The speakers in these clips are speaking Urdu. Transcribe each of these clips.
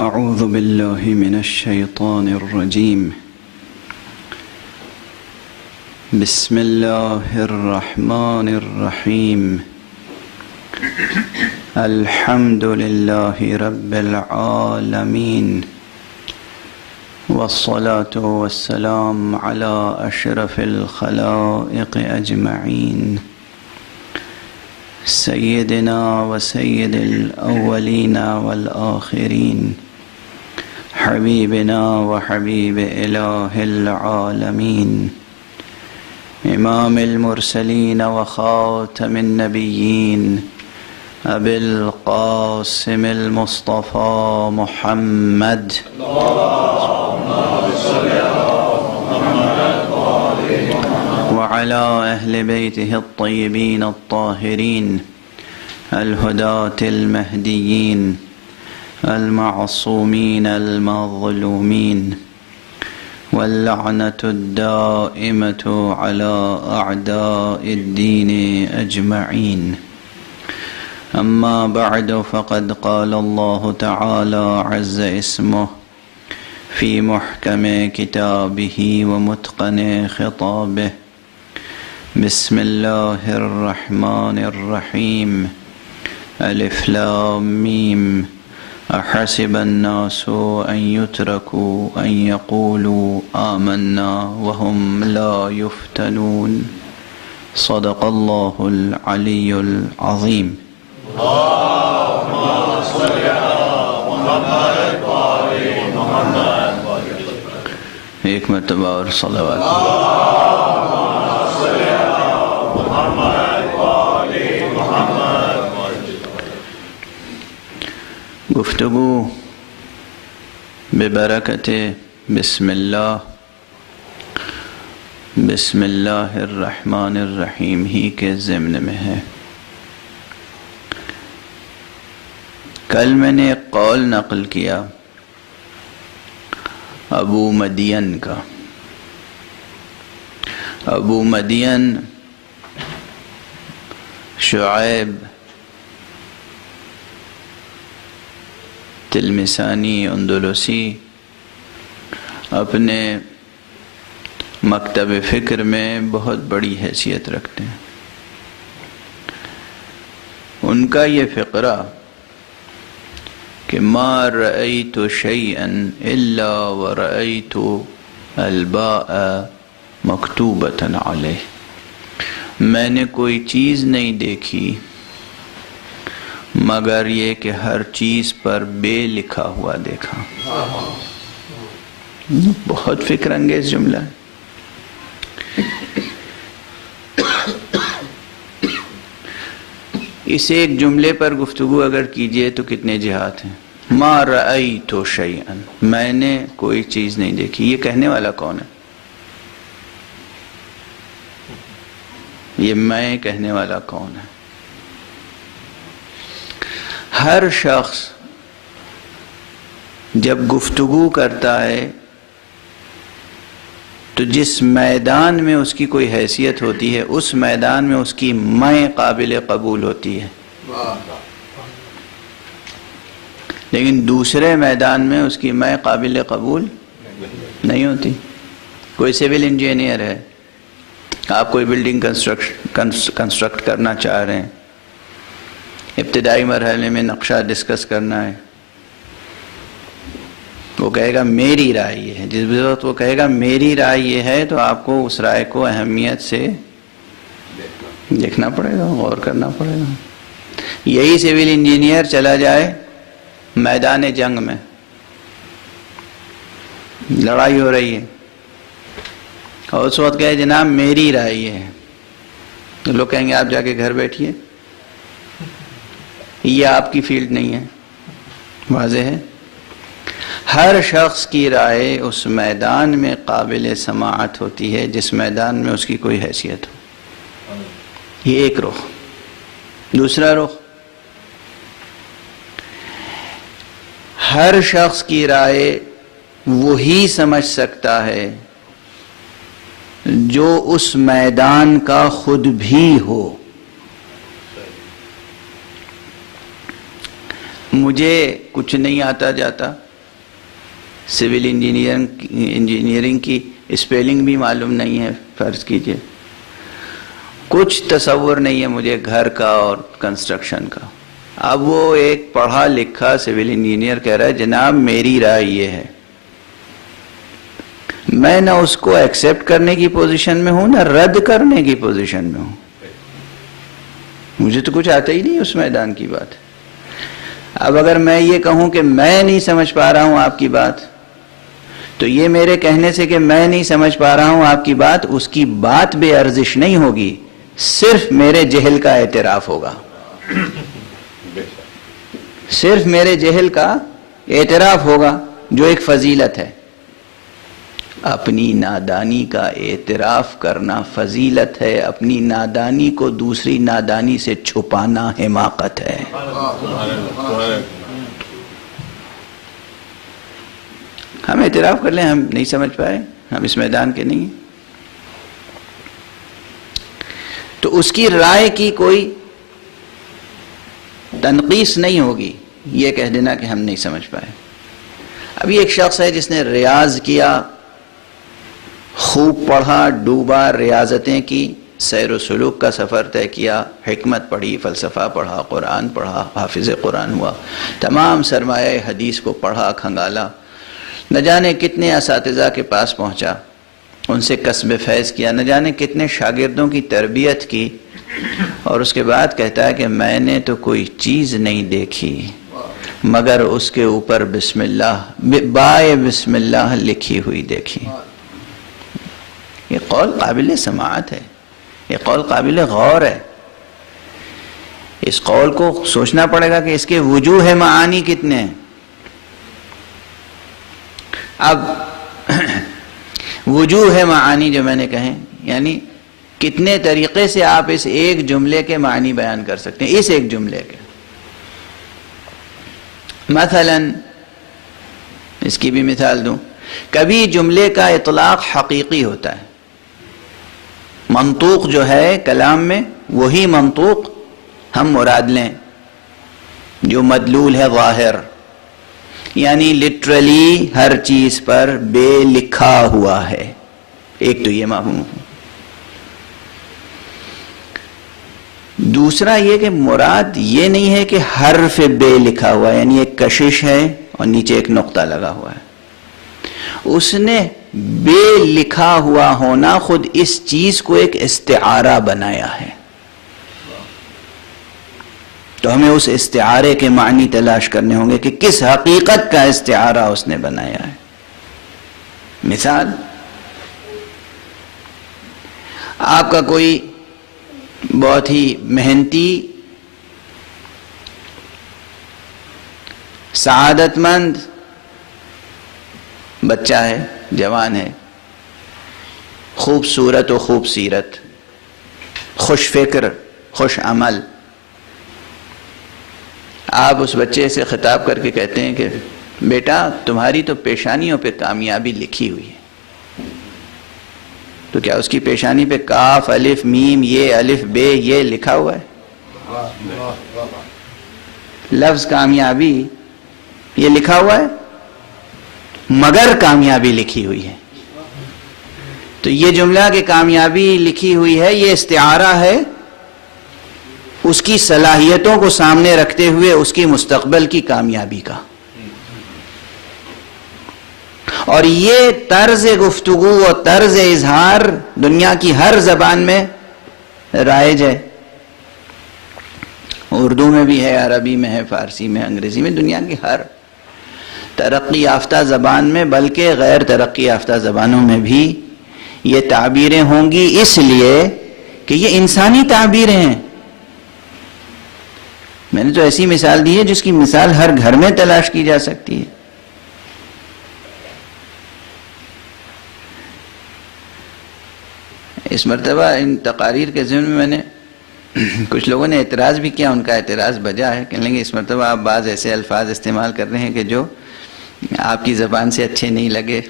أعوذ بالله من الشيطان الرجيم. بسم الله الرحمن الرحيم. الحمد لله رب العالمين، والصلاة والسلام على أشرف الخلائق أجمعين، سيدنا وسيد الأولين والآخرين، حبيبنا وحبيب إله العالمين، إمام المرسلين وخاتم النبيين، أبي القاسم المصطفى محمد، وعلى أهل بيته الطيبين الطاهرين الهداة المهديين المعصومين المظلومين، واللعنة الدائمة على أعداء الدين أجمعين. أما بعد، فقد قال الله تعالى عز اسمه في محكم كتابه ومتقن خطابه: بسم الله الرحمن الرحيم. ألف لام ميم. أحسب الناس أن يتركوا أن يقولوا آمنا وهم لا يفتنون. صدق الله العلي العظيم. اللهم صل على محمد وآل محمد. ایک مرتبہ اور صلوات. گفتگو ببرکت بسم اللہ الرحمن الرحیم ہی کے ضمن میں ہے. کل میں نے ایک قول نقل کیا ابو مدین کا. ابو مدین شعیب تلمسانی اندلسی اپنے مکتب فکر میں بہت بڑی حیثیت رکھتے ہیں. ان کا یہ فقرہ کہ ما رأیت شیئا الا ورأیت الباء مکتوبۃ علیہ، میں نے کوئی چیز نہیں دیکھی مگر یہ کہ ہر چیز پر بے لکھا ہوا دیکھا. بہت فکر انگیز جملہ ہے. اس ایک جملے پر گفتگو اگر کیجئے تو کتنے جہات ہیں. ما رأیت شیئا، میں نے کوئی چیز نہیں دیکھی. یہ کہنے والا کون ہے؟ یہ میں کہنے والا کون ہے؟ ہر شخص جب گفتگو کرتا ہے تو جس میدان میں اس کی کوئی حیثیت ہوتی ہے اس میدان میں اس کی میں قابل قبول ہوتی ہے، لیکن دوسرے میدان میں اس کی میں قابل قبول نہیں ہوتی. کوئی سول انجینئر ہے، آپ کوئی بلڈنگ کنسٹرکٹ کرنا چاہ رہے ہیں، ابتدائی مرحلے میں نقشہ ڈسکس کرنا ہے. وہ کہے گا میری رائے یہ ہے. جس وقت وہ کہے گا میری رائے یہ ہے تو آپ کو اس رائے کو اہمیت سے دیکھنا پڑے گا، غور کرنا پڑے گا. یہی سول انجینئر چلا جائے میدان جنگ میں، لڑائی ہو رہی ہے اور اس وقت کہے جناب میری رائے یہ ہے، تو لوگ کہیں گے آپ جا کے گھر بیٹھیے، یہ آپ کی فیلڈ نہیں ہے. واضح ہے. ہر شخص کی رائے اس میدان میں قابل سماعت ہوتی ہے جس میدان میں اس کی کوئی حیثیت ہو. یہ ایک رخ. دوسرا رخ، ہر شخص کی رائے وہی سمجھ سکتا ہے جو اس میدان کا خود بھی ہو. مجھے کچھ نہیں آتا جاتا، سول انجینئرنگ کی اسپیلنگ بھی معلوم نہیں ہے فرض کیجئے، کچھ تصور نہیں ہے مجھے گھر کا اور کنسٹرکشن کا. اب وہ ایک پڑھا لکھا سول انجینئر کہہ رہا ہے جناب میری رائے یہ ہے، میں نہ اس کو ایکسیپٹ کرنے کی پوزیشن میں ہوں نہ رد کرنے کی پوزیشن میں ہوں. مجھے تو کچھ آتا ہی نہیں اس میدان کی بات. اب اگر میں یہ کہوں کہ میں نہیں سمجھ پا رہا ہوں آپ کی بات، تو یہ میرے کہنے سے کہ میں نہیں سمجھ پا رہا ہوں آپ کی بات، اس کی بات بے ارزش نہیں ہوگی، صرف میرے جہل کا اعتراف ہوگا. صرف میرے جہل کا اعتراف ہوگا، جو ایک فضیلت ہے. اپنی نادانی کا اعتراف کرنا فضیلت ہے، اپنی نادانی کو دوسری نادانی سے چھپانا حماقت ہے. ہم اعتراف کر لیں ہم نہیں سمجھ پائے، ہم اس میدان کے نہیں ہیں، تو اس کی رائے کی کوئی تنقیص نہیں ہوگی یہ کہہ دینا کہ ہم نہیں سمجھ پائے. ابھی ایک شخص ہے جس نے ریاض کیا، خوب پڑھا، ڈوبا، ریاضتیں کی، سیر و سلوک کا سفر طے کیا، حکمت پڑھی، فلسفہ پڑھا، قرآن پڑھا، حافظ قرآن ہوا، تمام سرمایہ حدیث کو پڑھا کھنگالا، نہ جانے کتنے اساتذہ کے پاس پہنچا، ان سے کسب فیض کیا، نہ جانے کتنے شاگردوں کی تربیت کی، اور اس کے بعد کہتا ہے کہ میں نے تو کوئی چیز نہیں دیکھی مگر اس کے اوپر بسم اللہ بائے بسم اللہ لکھی ہوئی دیکھی. یہ قول قابل سماعت ہے، یہ قول قابل غور ہے. اس قول کو سوچنا پڑے گا کہ اس کے وجوہ معانی کتنے ہیں. اب وجوہ معانی جو میں نے کہیں، یعنی کتنے طریقے سے آپ اس ایک جملے کے معنی بیان کر سکتے ہیں، اس ایک جملے کے. مثلا اس کی بھی مثال دوں، کبھی جملے کا اطلاق حقیقی ہوتا ہے، منطوق جو ہے کلام میں وہی منطوق ہم مراد لیں جو مدلول ہے ظاہر، یعنی لٹرلی ہر چیز پر بے لکھا ہوا ہے. ایک تو یہ مفہوم. دوسرا یہ کہ مراد یہ نہیں ہے کہ حرف بے لکھا ہوا ہے، یعنی ایک کشش ہے اور نیچے ایک نقطہ لگا ہوا ہے. اس نے بے لکھا ہوا ہونا خود اس چیز کو ایک استعارہ بنایا ہے، تو ہمیں اس استعارے کے معنی تلاش کرنے ہوں گے کہ کس حقیقت کا استعارہ اس نے بنایا ہے. مثال، آپ کا کوئی بہت ہی محنتی سعادت مند بچہ ہے، جوان ہے، خوبصورت و خوب سیرت، خوش فکر، خوش عمل. آپ اس بچے سے خطاب کر کے کہتے ہیں کہ بیٹا تمہاری تو پیشانیوں پہ کامیابی لکھی ہوئی ہے. تو کیا اس کی پیشانی پہ کاف الف میم یہ الف بے یہ لکھا ہوا ہے؟ لفظ کامیابی یہ لکھا ہوا ہے، مگر کامیابی لکھی ہوئی ہے. تو یہ جملہ کہ کامیابی لکھی ہوئی ہے یہ استعارہ ہے اس کی صلاحیتوں کو سامنے رکھتے ہوئے اس کی مستقبل کی کامیابی کا. اور یہ طرز گفتگو اور طرز اظہار دنیا کی ہر زبان میں رائج ہے. اردو میں بھی ہے، عربی میں ہے، فارسی میں، انگریزی میں، دنیا کی ہر ترقی یافتہ زبان میں، بلکہ غیر ترقی یافتہ زبانوں میں بھی یہ تعبیریں ہوں گی، اس لیے کہ یہ انسانی تعبیریں ہیں. میں نے تو ایسی مثال دی ہے جس کی مثال ہر گھر میں تلاش کی جا سکتی ہے. اس مرتبہ ان تقاریر کے ذمن میں نے کچھ لوگوں نے اعتراض بھی کیا، ان کا اعتراض بجا ہے. کہنے لگے اس مرتبہ آپ بعض ایسے الفاظ استعمال کر رہے ہیں کہ جو آپ کی زبان سے اچھے نہیں لگے،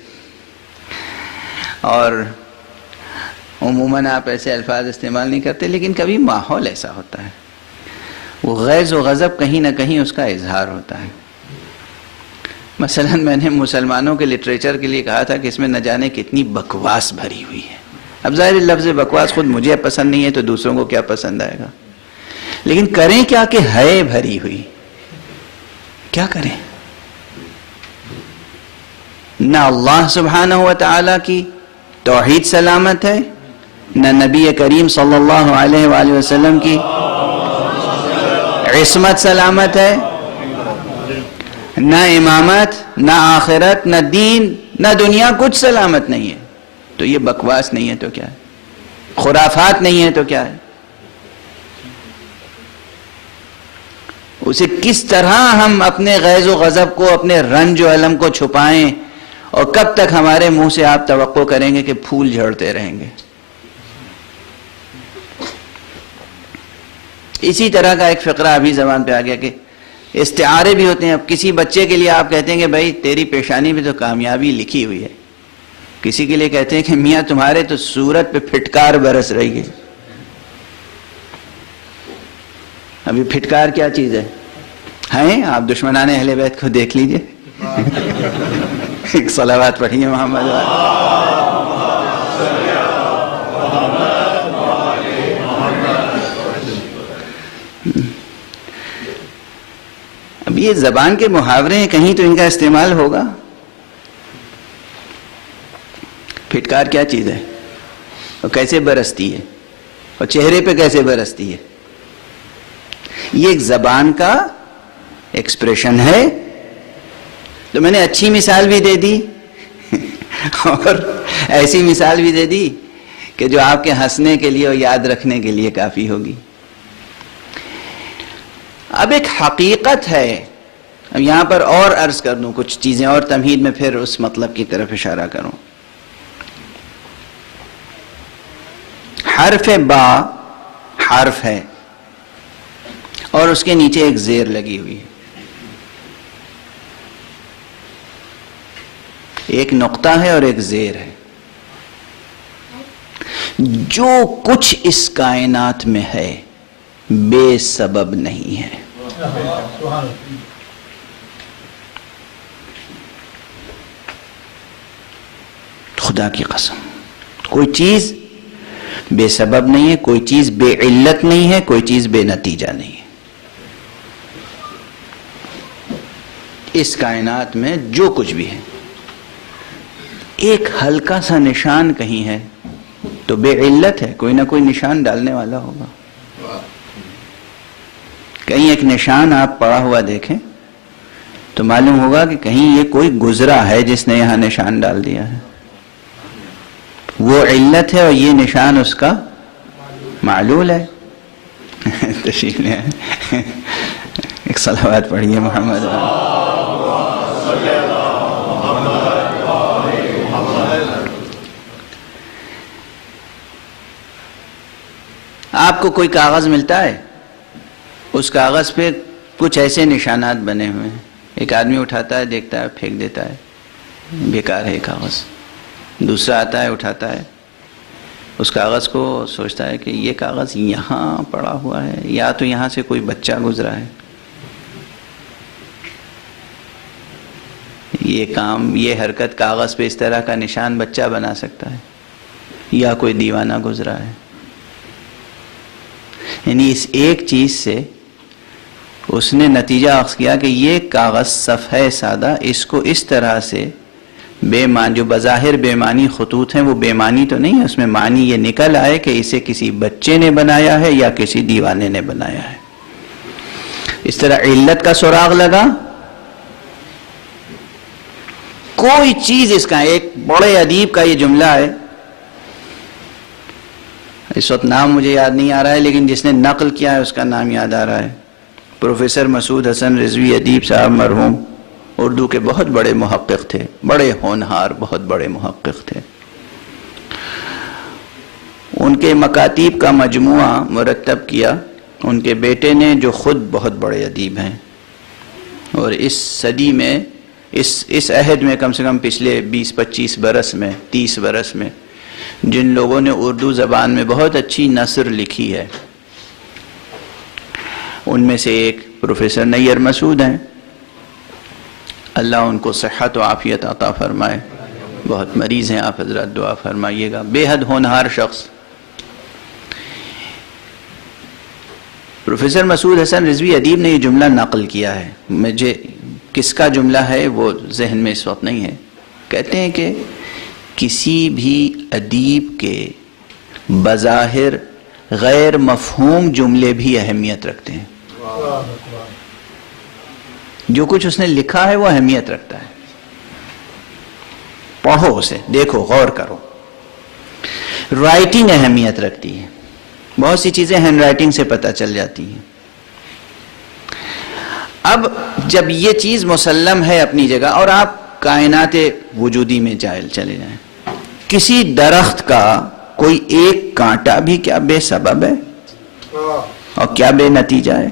اور عموماً آپ ایسے الفاظ استعمال نہیں کرتے، لیکن کبھی ماحول ایسا ہوتا ہے، وہ غیظ و غضب کہیں نہ کہیں اس کا اظہار ہوتا ہے. مثلا میں نے مسلمانوں کے لٹریچر کے لیے کہا تھا کہ اس میں نہ جانے کتنی بکواس بھری ہوئی ہے. اب ظاہر لفظ بکواس خود مجھے پسند نہیں ہے تو دوسروں کو کیا پسند آئے گا، لیکن کریں کیا کہ ہے بھری ہوئی. کیا کریں؟ نہ اللہ سبحانہ و تعالیٰ کی توحید سلامت ہے، نہ نبی کریم صلی اللہ علیہ وآلہ وسلم کی عصمت سلامت ہے، نہ امامت، نہ آخرت، نہ دین، نہ دنیا، کچھ سلامت نہیں ہے. تو یہ بکواس نہیں ہے تو کیا ہے؟ خرافات نہیں ہے تو کیا ہے؟ اسے کس طرح ہم اپنے غیظ و غضب کو، اپنے رنج و الم کو چھپائیں، اور کب تک ہمارے منہ سے آپ توقع کریں گے کہ پھول جھڑتے رہیں گے؟ اسی طرح کا ایک فقرہ ابھی زبان پہ آ گیا کہ استعارے بھی ہوتے ہیں. اب کسی بچے کے لیے آپ کہتے ہیں کہ بھائی تیری پیشانی پہ تو کامیابی لکھی ہوئی ہے، کسی کے لیے کہتے ہیں کہ میاں تمہارے تو صورت پہ پھٹکار برس رہی ہے. ابھی پھٹکار کیا چیز ہے؟ ہیں آپ دشمنان اہل بیت کو دیکھ لیجئے. ایک صلوات پڑھیے محمد. اب یہ زبان کے محاورے ہیں، کہیں تو ان کا استعمال ہوگا. پھٹکار کیا چیز ہے اور کیسے برستی ہے اور چہرے پہ کیسے برستی ہے؟ یہ ایک زبان کا ایکسپریشن ہے. تو میں نے اچھی مثال بھی دے دی اور ایسی مثال بھی دے دی کہ جو آپ کے ہنسنے کے لیے اور یاد رکھنے کے لیے کافی ہوگی. اب ایک حقیقت ہے، اب یہاں پر اور عرض کر دوں کچھ چیزیں اور تمہید میں پھر اس مطلب کی طرف اشارہ کروں. حرف با حرف ہے اور اس کے نیچے ایک زیر لگی ہوئی ہے، ایک نقطہ ہے اور ایک زیر ہے. جو کچھ اس کائنات میں ہے بے سبب نہیں ہے. خدا کی قسم کوئی چیز بے سبب نہیں ہے، کوئی چیز بے علت نہیں ہے، کوئی چیز بے نتیجہ نہیں ہے. اس کائنات میں جو کچھ بھی ہے، ایک ہلکا سا نشان کہیں ہے تو بے علت ہے، کوئی نہ کوئی نشان ڈالنے والا ہوگا. کہیں ایک نشان آپ پڑا ہوا دیکھیں تو معلوم ہوگا کہ کہیں یہ کوئی گزرا ہے جس نے یہاں نشان ڈال دیا ہے. وہ علت ہے اور یہ نشان اس کا معلول ہے. تشریف لے ایک صلوات پڑھیے محمد. آپ کو کوئی کاغذ ملتا ہے، اس کاغذ پہ کچھ ایسے نشانات بنے ہوئے ہیں. ایک آدمی اٹھاتا ہے، دیکھتا ہے، پھینک دیتا ہے، بیکار ہے یہ کاغذ. دوسرا آتا ہے، اٹھاتا ہے اس کاغذ کو، سوچتا ہے کہ یہ کاغذ یہاں پڑا ہوا ہے، یا تو یہاں سے کوئی بچہ گزرا ہے، یہ کام، یہ حرکت کاغذ پہ اس طرح کا نشان بچہ بنا سکتا ہے، یا کوئی دیوانہ گزرا ہے. یعنی اس ایک چیز سے اس نے نتیجہ اخذ کیا کہ یہ کاغذ صفحہ سادہ، اس کو اس طرح سے بے معنی، جو بظاہر بے معنی خطوط ہیں وہ بے معنی تو نہیں ہے، اس میں معنی یہ نکل آئے کہ اسے کسی بچے نے بنایا ہے یا کسی دیوانے نے بنایا ہے. اس طرح علت کا سراغ لگا. کوئی چیز اس کا، ایک بڑے ادیب کا یہ جملہ ہے، اس وقت نام مجھے یاد نہیں آ رہا ہے لیکن جس نے نقل کیا ہے اس کا نام یاد آ رہا ہے. پروفیسر مسعود حسن رضوی ادیب صاحب مرحوم، اردو کے بہت بڑے محقق تھے، بڑے ہونہار، بہت بڑے محقق تھے. ان کے مکاتیب کا مجموعہ مرتب کیا ان کے بیٹے نے، جو خود بہت بڑے ادیب ہیں، اور اس صدی میں، اس عہد میں، کم سے کم پچھلے 20-25 برس میں، 30 برس میں جن لوگوں نے اردو زبان میں بہت اچھی نثر لکھی ہے، ان میں سے ایک پروفیسر نیر مسعود ہیں، اللہ ان کو صحت و عافیت عطا فرمائے، بہت مریض ہیں، آپ حضرات دعا فرمائیے گا، بے حد ہونہار شخص۔ پروفیسر مسعود حسن رضوی ادیب نے یہ جملہ نقل کیا ہے، مجھے کس کا جملہ ہے وہ ذہن میں اس وقت نہیں ہے۔ کہتے ہیں کہ کسی بھی ادیب کے بظاہر غیر مفہوم جملے بھی اہمیت رکھتے ہیں، جو کچھ اس نے لکھا ہے وہ اہمیت رکھتا ہے۔ پڑھو اسے، دیکھو، غور کرو۔ رائٹنگ اہمیت رکھتی ہے، بہت سی چیزیں ہینڈ رائٹنگ سے پتہ چل جاتی ہیں۔ اب جب یہ چیز مسلم ہے اپنی جگہ، اور آپ کائنات وجودی میں چلے جائیں، کسی درخت کا کوئی ایک کانٹا بھی کیا بے سبب ہے اور کیا بے نتیجہ ہے؟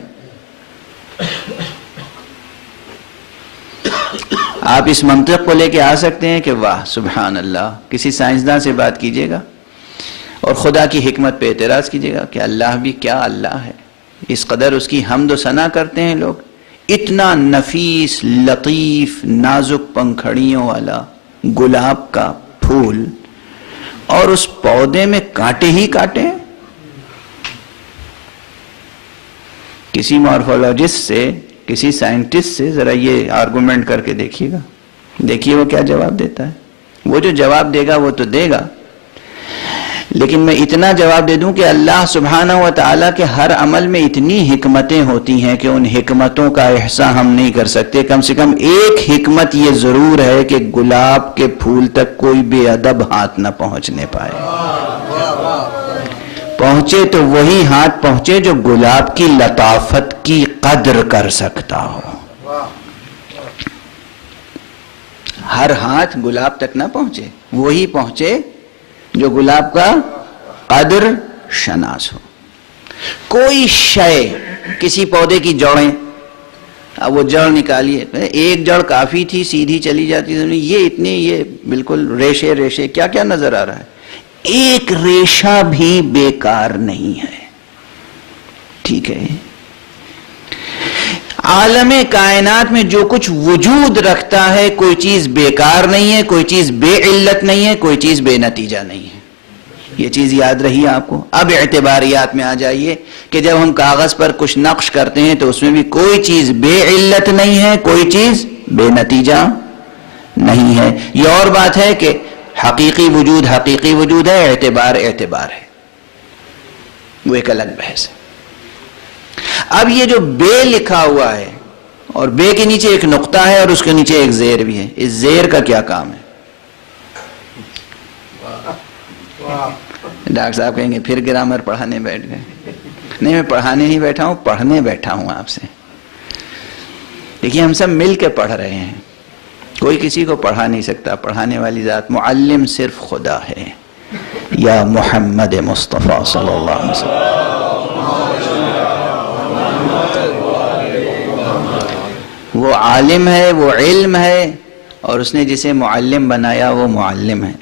آپ اس منطق کو لے کے آ سکتے ہیں کہ واہ سبحان اللہ، کسی سائنسداں سے بات کیجئے گا اور خدا کی حکمت پہ اعتراض کیجئے گا کہ اللہ بھی کیا اللہ ہے، اس قدر اس کی حمد و ثنا کرتے ہیں لوگ۔ اتنا نفیس، لطیف، نازک پنکھڑیوں والا گلاب کا پھول، اور اس پودے میں کانٹے ہی کانٹے ہیں۔ کسی مورفولوجسٹ سے، کسی سائنٹسٹ سے ذرا یہ آرگومنٹ کر کے دیکھیے گا، دیکھیے وہ کیا جواب دیتا ہے۔ وہ جو جواب دے گا وہ تو دے گا، لیکن میں اتنا جواب دے دوں کہ اللہ سبحانہ و تعالیٰ کے ہر عمل میں اتنی حکمتیں ہوتی ہیں کہ ان حکمتوں کا احصاء ہم نہیں کر سکتے۔ کم سے کم ایک حکمت یہ ضرور ہے کہ گلاب کے پھول تک کوئی بے ادب ہاتھ نہ پہنچنے پائے، پہنچے تو وہی ہاتھ پہنچے جو گلاب کی لطافت کی قدر کر سکتا ہو۔ ہر ہاتھ گلاب تک نہ پہنچے، وہی پہنچے جو گلاب کا قدر شناس ہو۔ کوئی شے، کسی پودے کی جڑیں، اب وہ جڑ نکالیے، ایک جڑ کافی تھی، سیدھی چلی جاتی تھی، یہ اتنی، یہ بالکل ریشے ریشے، کیا کیا نظر آ رہا ہے؟ ایک ریشہ بھی بیکار نہیں ہے، ٹھیک ہے؟ عالم کائنات میں جو کچھ وجود رکھتا ہے، کوئی چیز بیکار نہیں ہے، کوئی چیز بے علت نہیں ہے، کوئی چیز بے نتیجہ نہیں ہے۔ یہ چیز یاد رہی آپ کو۔ اب اعتباریات میں آ جائیے کہ جب ہم کاغذ پر کچھ نقش کرتے ہیں تو اس میں بھی کوئی چیز بے علت نہیں ہے، کوئی چیز بے نتیجہ نہیں ہے۔ یہ اور بات ہے کہ حقیقی وجود ہے، اعتبار ہے، وہ ایک الگ بحث ہے۔ اب یہ جو بے لکھا ہوا ہے، اور بے کے نیچے ایک نقطہ ہے اور اس کے نیچے ایک زیر بھی ہے، اس زیر کا کیا کام ہے؟ ڈاکٹر صاحب کہیں گے پھر گرامر پڑھانے بیٹھ گئے۔ نہیں، میں پڑھانے نہیں بیٹھا ہوں، پڑھنے بیٹھا ہوں آپ سے۔ دیکھیے ہم سب مل کے پڑھ رہے ہیں، کوئی کسی کو پڑھا نہیں سکتا، پڑھانے والی ذات، معلم صرف خدا ہے۔ یا محمد مصطفیٰ صلی اللہ علیہ وسلم، وہ عالم ہے، وہ علم ہے، اور اس نے جسے معلم بنایا وہ معلم ہے۔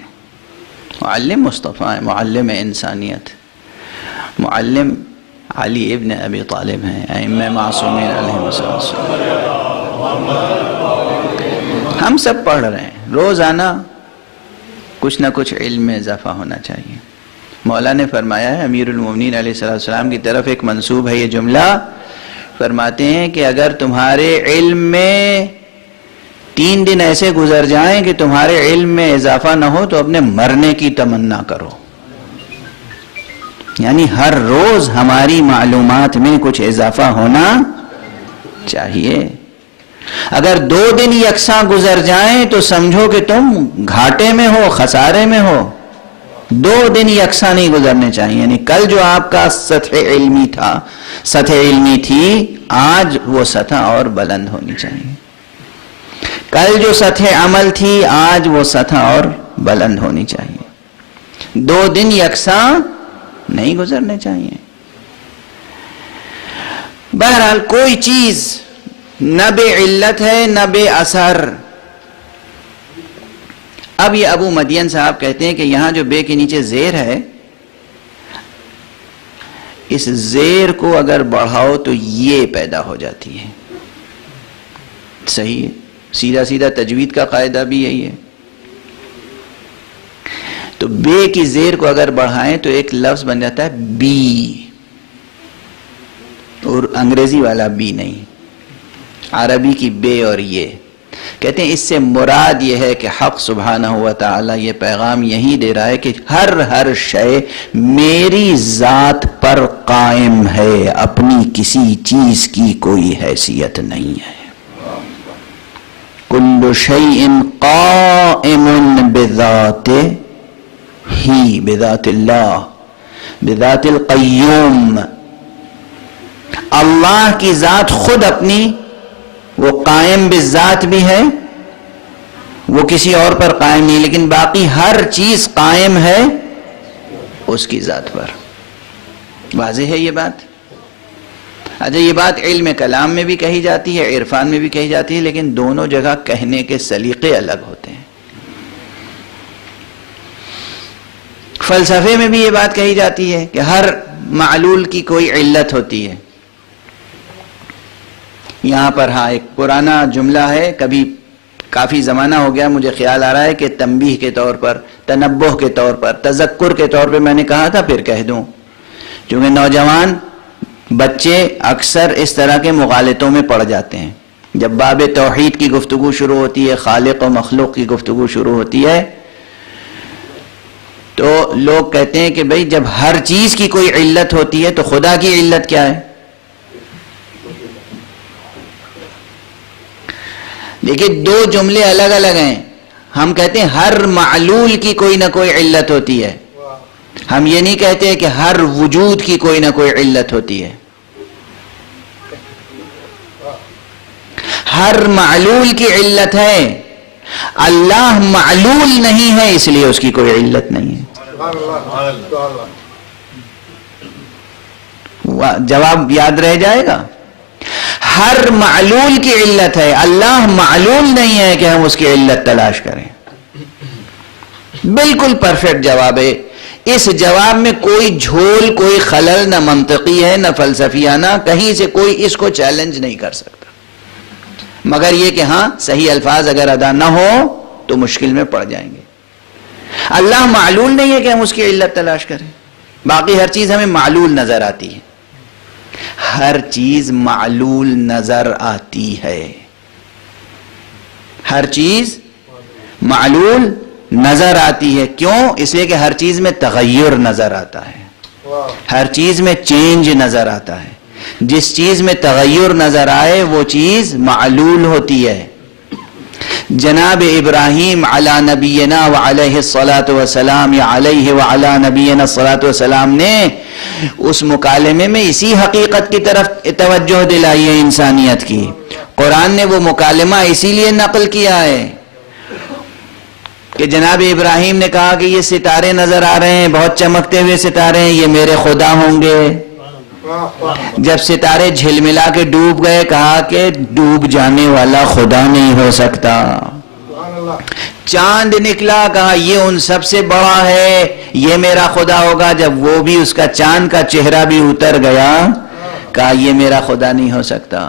معلم مصطفیٰ ہے، معلم انسانیت، معلم علی ابن ابی طالب ہیں، ائمہ معصومین علیہم السلام۔ ہم سب پڑھ رہے ہیں، روزانہ کچھ نہ کچھ علم میں اضافہ ہونا چاہیے۔ مولا نے فرمایا ہے، امیر المومنین علیہ السلام کی طرف ایک منسوب ہے یہ جملہ، فرماتے ہیں کہ اگر تمہارے علم میں 3 دن ایسے گزر جائیں کہ تمہارے علم میں اضافہ نہ ہو تو اپنے مرنے کی تمنا کرو۔ یعنی ہر روز ہماری معلومات میں کچھ اضافہ ہونا چاہیے۔ اگر 2 دن یکساں گزر جائیں تو سمجھو کہ تم گھاٹے میں ہو، خسارے میں ہو۔ 2 دن یکساں نہیں گزرنے چاہیے، یعنی کل جو آپ کا سطح علمی تھی، آج وہ سطح اور بلند ہونی چاہیے۔ کل جو سطح عمل تھی، آج وہ سطح اور بلند ہونی چاہیے۔ 2 دن یکساں نہیں گزرنے چاہیے۔ بہرحال کوئی چیز نہ بے علت ہے نہ بے اثر۔ اب یہ ابو مدین صاحب کہتے ہیں کہ یہاں جو بے کے نیچے زیر ہے، اس زیر کو اگر بڑھاؤ تو یہ پیدا ہو جاتی ہے. صحیح ہے، سیدھا سیدھا تجوید کا قاعدہ بھی یہی ہے. تو بے کی زیر کو اگر بڑھائیں تو ایک لفظ بن جاتا ہے بی، اور انگریزی والا بی نہیں، عربی کی بے اور یہ. کہتے ہیں اس سے مراد یہ ہے کہ حق سبحانہ و تعالی یہ پیغام یہی دے رہا ہے کہ ہر شے میری ذات پر قائم ہے، اپنی کسی چیز کی کوئی حیثیت نہیں ہے. کل شیء قائم بذاتہ ہی، بذات اللہ، بذات القیوم. اللہ کی ذات خود اپنی وہ قائم بالذات بھی ہے، وہ کسی اور پر قائم نہیں، لیکن باقی ہر چیز قائم ہے اس کی ذات پر. واضح ہے یہ بات؟ اچھا، یہ بات علم کلام میں بھی کہی جاتی ہے، عرفان میں بھی کہی جاتی ہے، لیکن دونوں جگہ کہنے کے سلیقے الگ ہوتے ہیں. فلسفے میں بھی یہ بات کہی جاتی ہے کہ ہر معلول کی کوئی علت ہوتی ہے. یہاں پر ہاں ایک پرانا جملہ ہے، کبھی کافی زمانہ ہو گیا، مجھے خیال آ رہا ہے کہ تنبیہ کے طور پر، تنبہ کے طور پر، تذکر کے طور پہ میں نے کہا تھا، پھر کہہ دوں. چونکہ نوجوان بچے اکثر اس طرح کے مغالطوں میں پڑ جاتے ہیں. جب باب توحید کی گفتگو شروع ہوتی ہے، خالق و مخلوق کی گفتگو شروع ہوتی ہے، تو لوگ کہتے ہیں کہ بھئی جب ہر چیز کی کوئی علت ہوتی ہے تو خدا کی علت کیا ہے؟ دیکھیں دو جملے الگ الگ ہیں. ہم کہتے ہیں ہر معلول کی کوئی نہ کوئی علت ہوتی ہے، ہم یہ نہیں کہتے کہ ہر وجود کی کوئی نہ کوئی علت ہوتی ہے. ہر معلول کی علت ہے، اللہ معلول نہیں ہے اس لیے اس کی کوئی علت نہیں ہے. جواب یاد رہ جائے گا. ہر معلول کی علت ہے، اللہ معلول نہیں ہے کہ ہم اس کی علت تلاش کریں. بالکل پرفیکٹ جواب ہے. اس جواب میں کوئی جھول، کوئی خلل نہ منطقی ہے نہ فلسفیانہ، کہیں سے کوئی اس کو چیلنج نہیں کر سکتا، مگر یہ کہ ہاں صحیح الفاظ اگر ادا نہ ہو تو مشکل میں پڑ جائیں گے. اللہ معلول نہیں ہے کہ ہم اس کی علت تلاش کریں. باقی ہر چیز ہمیں معلول نظر آتی ہے، ہر چیز معلول نظر آتی ہے، ہر چیز معلول نظر آتی ہے. کیوں؟ اس لیے کہ ہر چیز میں تغیر نظر آتا ہے، ہر چیز میں چینج نظر آتا ہے. جس چیز میں تغیر نظر آئے وہ چیز معلول ہوتی ہے. جناب ابراہیم علی نبینا وعلیہ الصلاۃ والسلام، یا علیہ وعلی نبینا الصلاۃ والسلام نے اس مکالمے میں اسی حقیقت کی طرف توجہ دلائی ہے انسانیت کی. قرآن نے وہ مکالمہ اسی لیے نقل کیا ہے کہ جناب ابراہیم نے کہا کہ یہ ستارے نظر آ رہے ہیں، بہت چمکتے ہوئے ستارے ہیں، یہ میرے خدا ہوں گے. جب ستارے جھلملا کے ڈوب گئے، کہا کہ ڈوب جانے والا خدا نہیں ہو سکتا. چاند نکلا، کہا یہ ان سب سے بڑا ہے، یہ میرا خدا ہوگا. جب وہ بھی اس کا چاند کا چہرہ بھی اتر گیا، کہا یہ میرا خدا نہیں ہو سکتا.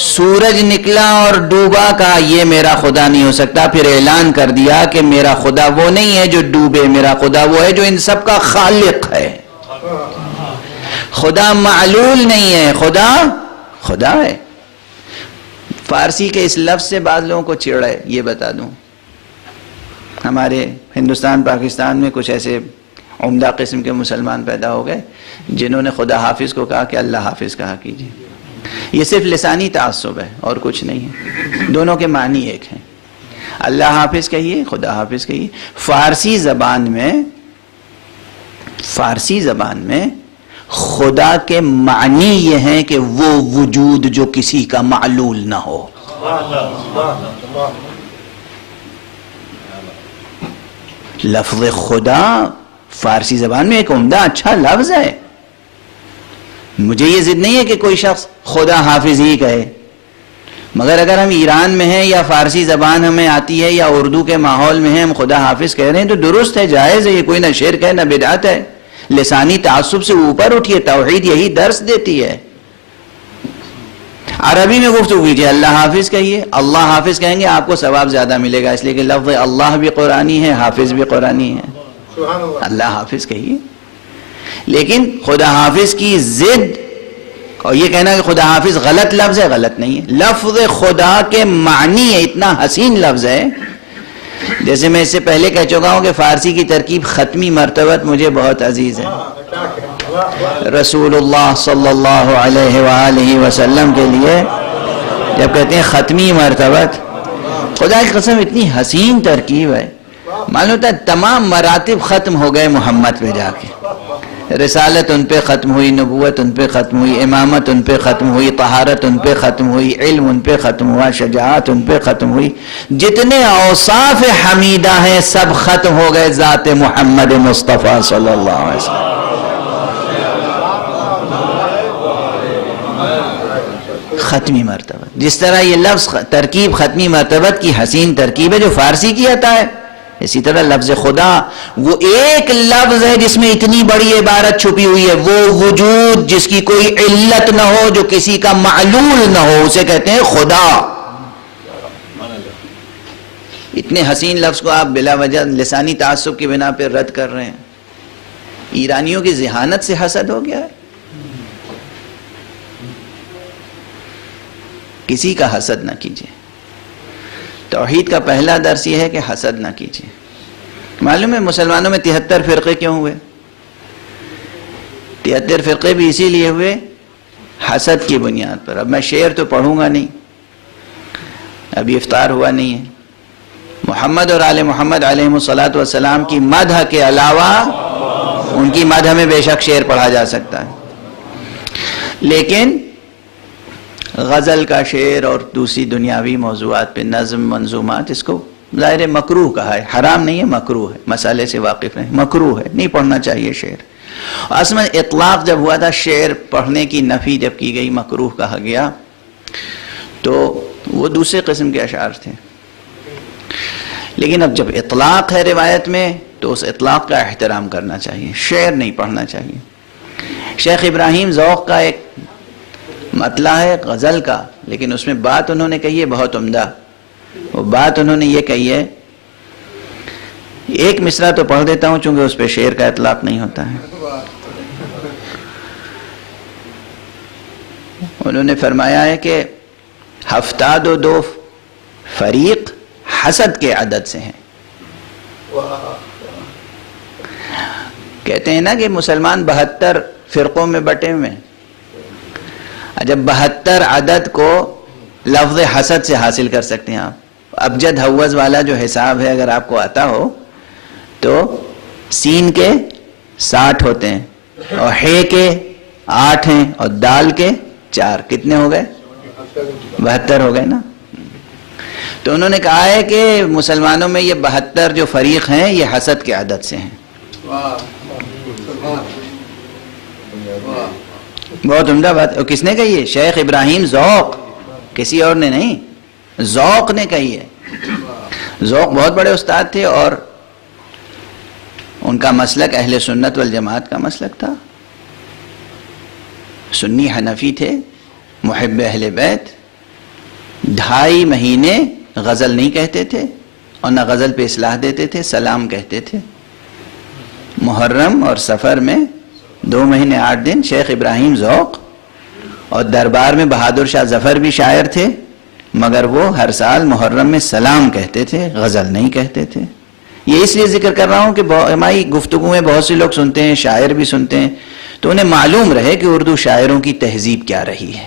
سورج نکلا اور ڈوبا، کہا یہ میرا خدا نہیں ہو سکتا. پھر اعلان کر دیا کہ میرا خدا وہ نہیں ہے جو ڈوبے، میرا خدا وہ ہے جو ان سب کا خالق ہے. خدا معلول نہیں ہے، خدا خدا ہے. فارسی کے اس لفظ سے بعض لوگوں کو چڑ ہے. یہ بتا دوں، ہمارے ہندوستان پاکستان میں کچھ ایسے عمدہ قسم کے مسلمان پیدا ہو گئے جنہوں نے خدا حافظ کو کہا کہ اللہ حافظ کہا کیجیے. یہ صرف لسانی تعصب ہے اور کچھ نہیں ہے، دونوں کے معنی ایک ہیں. اللہ حافظ کہیے، خدا حافظ کہیے. فارسی زبان میں خدا کے معنی یہ ہیں کہ وہ وجود جو کسی کا معلول نہ ہو. لفظ خدا فارسی زبان میں ایک عمدہ اچھا لفظ ہے. مجھے یہ ضد نہیں ہے کہ کوئی شخص خدا حافظ ہی کہے، مگر اگر ہم ایران میں ہیں یا فارسی زبان ہمیں آتی ہے یا اردو کے ماحول میں ہیں، ہم خدا حافظ کہہ رہے ہیں تو درست ہے، جائز ہے. یہ کوئی نہ شرک ہے نہ بدعت ہے. لسانی تعصب سے اوپر اٹھیے. توحید یہی درس دیتی ہے. عربی میں گفتگو کیجیے, اللہ حافظ کہیے. اللہ حافظ کہیں گے آپ کو ثواب زیادہ ملے گا, اس لیے کہ لفظ اللہ بھی قرآنی ہے, حافظ بھی قرآنی ہے. اللہ حافظ کہیے. لیکن خدا حافظ کی ضد اور یہ کہنا کہ خدا حافظ غلط لفظ ہے, غلط نہیں ہے. لفظ خدا کے معنی ہے, اتنا حسین لفظ ہے. جیسے میں اس سے پہلے کہہ چکا ہوں کہ فارسی کی ترکیب ختمی مرتبت مجھے بہت عزیز ہے. رسول اللہ صلی اللہ علیہ وآلہ وسلم کے لیے جب کہتے ہیں ختمی مرتبت, خدا کی قسم اتنی حسین ترکیب ہے. معلوم ہوتا ہے تمام مراتب ختم ہو گئے محمد پہ جا کے. رسالت ان پہ ختم ہوئی, نبوت ان پہ ختم ہوئی, امامت ان پہ ختم ہوئی, طہارت ان پہ ختم ہوئی, علم ان پہ ختم ہوا, شجاعت ان پہ ختم ہوئی. جتنے اوصاف حمیدہ ہیں سب ختم ہو گئے ذات محمد مصطفیٰ صلی اللہ علیہ وسلم. ختمی مرتبت, جس طرح یہ لفظ ترکیب ختمی مرتبت کی حسین ترکیب ہے جو فارسی کی عطا ہے, اسی طرح لفظ خدا وہ ایک لفظ ہے جس میں اتنی بڑی عبارت چھپی ہوئی ہے. وہ وجود جس کی کوئی علت نہ ہو, جو کسی کا معلول نہ ہو, اسے کہتے ہیں خدا. اتنے حسین لفظ کو آپ بلا وجہ لسانی تعصب کی بنا پہ رد کر رہے ہیں. ایرانیوں کی ذہانت سے حسد ہو گیا ہے. کسی کا حسد نہ کیجیے. توحید کا پہلا درس یہ ہے کہ حسد نہ کیجیے. معلوم ہے مسلمانوں میں 73 فرقے کیوں ہوئے؟ 73 فرقے بھی اسی لیے ہوئے حسد کی بنیاد پر. اب میں شعر تو پڑھوں گا نہیں, ابھی افطار ہوا نہیں ہے. محمد اور آل محمد علیہ الصلاۃ والسلام کی مدح کے علاوہ ان کی مدح میں بے شک شعر پڑھا جا سکتا ہے, لیکن غزل کا شعر اور دوسری دنیاوی موضوعات پہ نظم منظومات, اس کو ظاہر مکروہ کہا ہے, حرام نہیں ہے, مکروہ ہے. مسئلے سے واقف ہیں, مکروہ ہے, نہیں پڑھنا چاہیے شعر. اصل میں اطلاق جب ہوا تھا شعر پڑھنے کی نفی جب کی گئی, مکروہ کہا گیا, تو وہ دوسرے قسم کے اشعار تھے. لیکن اب جب اطلاق ہے روایت میں تو اس اطلاق کا احترام کرنا چاہیے, شعر نہیں پڑھنا چاہیے. شیخ ابراہیم ذوق کا ایک مطلع ہے غزل کا, لیکن اس میں بات انہوں نے کہی ہے بہت عمدہ. وہ بات انہوں نے یہ کہی ہے, ایک مصرع تو پڑھ دیتا ہوں چونکہ اس پہ شعر کا اطلاق نہیں ہوتا ہے. انہوں نے فرمایا ہے کہ ہفتاد و دو فریق حسد کے عدد سے ہیں. کہتے ہیں نا کہ مسلمان 72 فرقوں میں بٹے ہوئے ہیں. جب 72 عدد کو لفظ حسد سے حاصل کر سکتے ہیں آپ. ابجد حوض والا جو حساب ہے اگر آپ کو آتا ہو تو سین کے 60 ہوتے ہیں, اور ہے کے 8 ہیں, اور دال کے 4, کتنے ہو گئے؟ 72 ہو گئے نا. تو انہوں نے کہا ہے کہ مسلمانوں میں یہ 72 جو فریق ہیں یہ حسد کے عدد سے ہیں. بہت عمدہ بات. اور کس نے کہی ہے؟ شیخ ابراہیم ذوق, کسی اور نے نہیں, ذوق نے کہی ہے. ذوق بہت بڑے استاد تھے اور ان کا مسلک اہل سنت والجماعت کا مسلک تھا. سنی حنفی تھے, محب اہل بیت. 2.5 مہینے غزل نہیں کہتے تھے اور نہ غزل پہ اصلاح دیتے تھے, سلام کہتے تھے. محرم اور سفر میں 2 مہینے 8 دن شیخ ابراہیم ذوق. اور دربار میں بہادر شاہ ظفر بھی شاعر تھے, مگر وہ ہر سال محرم میں سلام کہتے تھے, غزل نہیں کہتے تھے. یہ اس لیے ذکر کر رہا ہوں کہ ہماری گفتگو میں بہت سے لوگ سنتے ہیں, شاعر بھی سنتے ہیں, تو انہیں معلوم رہے کہ اردو شاعروں کی تہذیب کیا رہی ہے.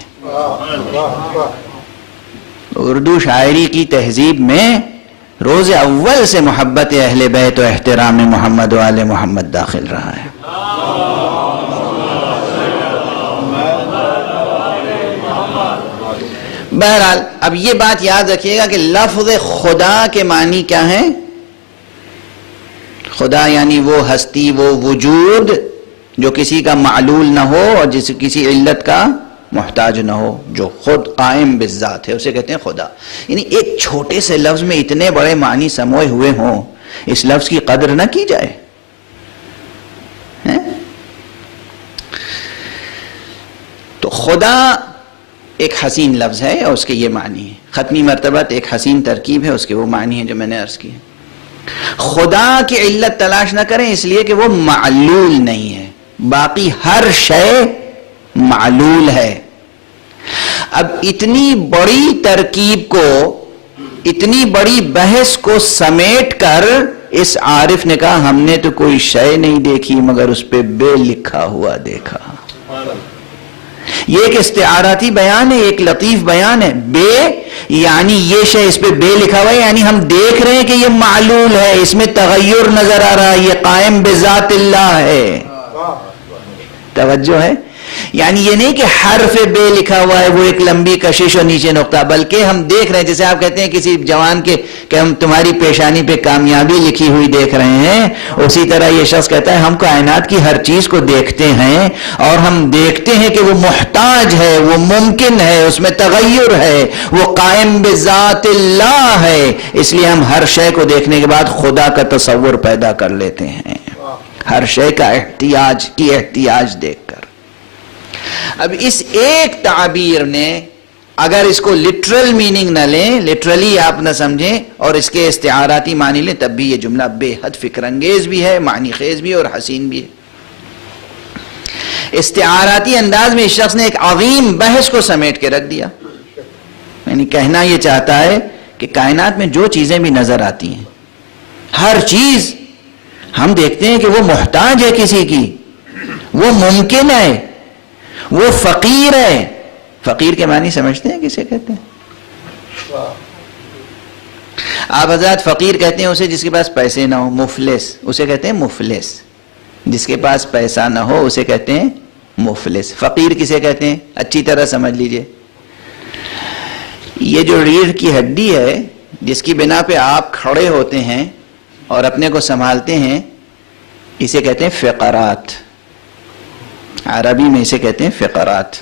اردو شاعری کی تہذیب میں روز اول سے محبت اہل بیت و احترام محمد و آل محمد داخل رہا ہے. بہرحال اب یہ بات یاد رکھیے گا کہ لفظ خدا کے معنی کیا ہیں. خدا یعنی وہ ہستی, وہ وجود جو کسی کا معلول نہ ہو اور جس کسی علت کا محتاج نہ ہو, جو خود قائم بالذات ہے, اسے کہتے ہیں خدا. یعنی ایک چھوٹے سے لفظ میں اتنے بڑے معنی سموئے ہوئے ہوں, اس لفظ کی قدر نہ کی جائے. تو خدا ایک حسین لفظ ہے اور اس کے یہ معنی ہے. ختمی مرتبت ایک حسین ترکیب ہے، اس کے وہ معنی ہیں جو میں نے عرض کیے. خدا کی علت تلاش نہ کریں اس لیے کہ وہ معلول نہیں ہے، باقی ہر شے معلول ہے. اب اتنی بڑی ترکیب کو، اتنی بڑی بحث کو سمیٹ کر اس عارف نے کہا ہم نے تو کوئی شے نہیں دیکھی مگر اس پہ بے لکھا ہوا دیکھا. یہ ایک استعاراتی بیان ہے، ایک لطیف بیان ہے. بے یعنی یہ شے اس پہ بے لکھا ہوا ہے، یعنی ہم دیکھ رہے ہیں کہ یہ معلول ہے، اس میں تغیر نظر آ رہا ہے، یہ قائم بذات اللہ ہے. توجہ ہے؟ یعنی یہ نہیں کہ حرف بے لکھا ہوا ہے وہ ایک لمبی کشش اور نیچے نقطہ، بلکہ ہم دیکھ رہے ہیں جیسے آپ کہتے ہیں کسی جوان کے کہ ہم تمہاری پیشانی پہ کامیابی لکھی ہوئی دیکھ رہے ہیں، اسی طرح یہ شخص کہتا ہے ہم کائنات کی ہر چیز کو دیکھتے ہیں اور ہم دیکھتے ہیں کہ وہ محتاج ہے، وہ ممکن ہے، اس میں تغیر ہے، وہ قائم بذات اللہ ہے. اس لیے ہم ہر شے کو دیکھنے کے بعد خدا کا تصور پیدا کر لیتے ہیں، ہر شے کا احتیاج دیکھ کر. اب اس ایک تعبیر نے اگر اس کو لٹرل میننگ نہ لیں، لٹرلی آپ نہ سمجھیں اور اس کے استعاراتی معنی لیں، تب بھی یہ جملہ بے حد فکر انگیز بھی ہے، معنی خیز بھی ہے اور حسین بھی ہے. استعاراتی انداز میں اس شخص نے ایک عظیم بحث کو سمیٹ کے رکھ دیا. یعنی کہنا یہ چاہتا ہے کہ کائنات میں جو چیزیں بھی نظر آتی ہیں، ہر چیز ہم دیکھتے ہیں کہ وہ محتاج ہے کسی کی، وہ ممکن ہے، وہ فقیر ہے. فقیر کے معنی سمجھتے ہیں کسے کہتے ہیں؟ آپ حضرات فقیر کہتے ہیں اسے جس کے پاس پیسے نہ ہو. مفلس اسے کہتے ہیں مفلس، جس کے پاس پیسہ نہ ہو اسے کہتے ہیں مفلس. فقیر کسے کہتے ہیں؟ اچھی طرح سمجھ لیجئے، یہ جو ریڑھ کی ہڈی ہے جس کی بنا پہ آپ کھڑے ہوتے ہیں اور اپنے کو سنبھالتے ہیں، اسے کہتے ہیں فقرات. عربی میں اسے کہتے ہیں فقرات.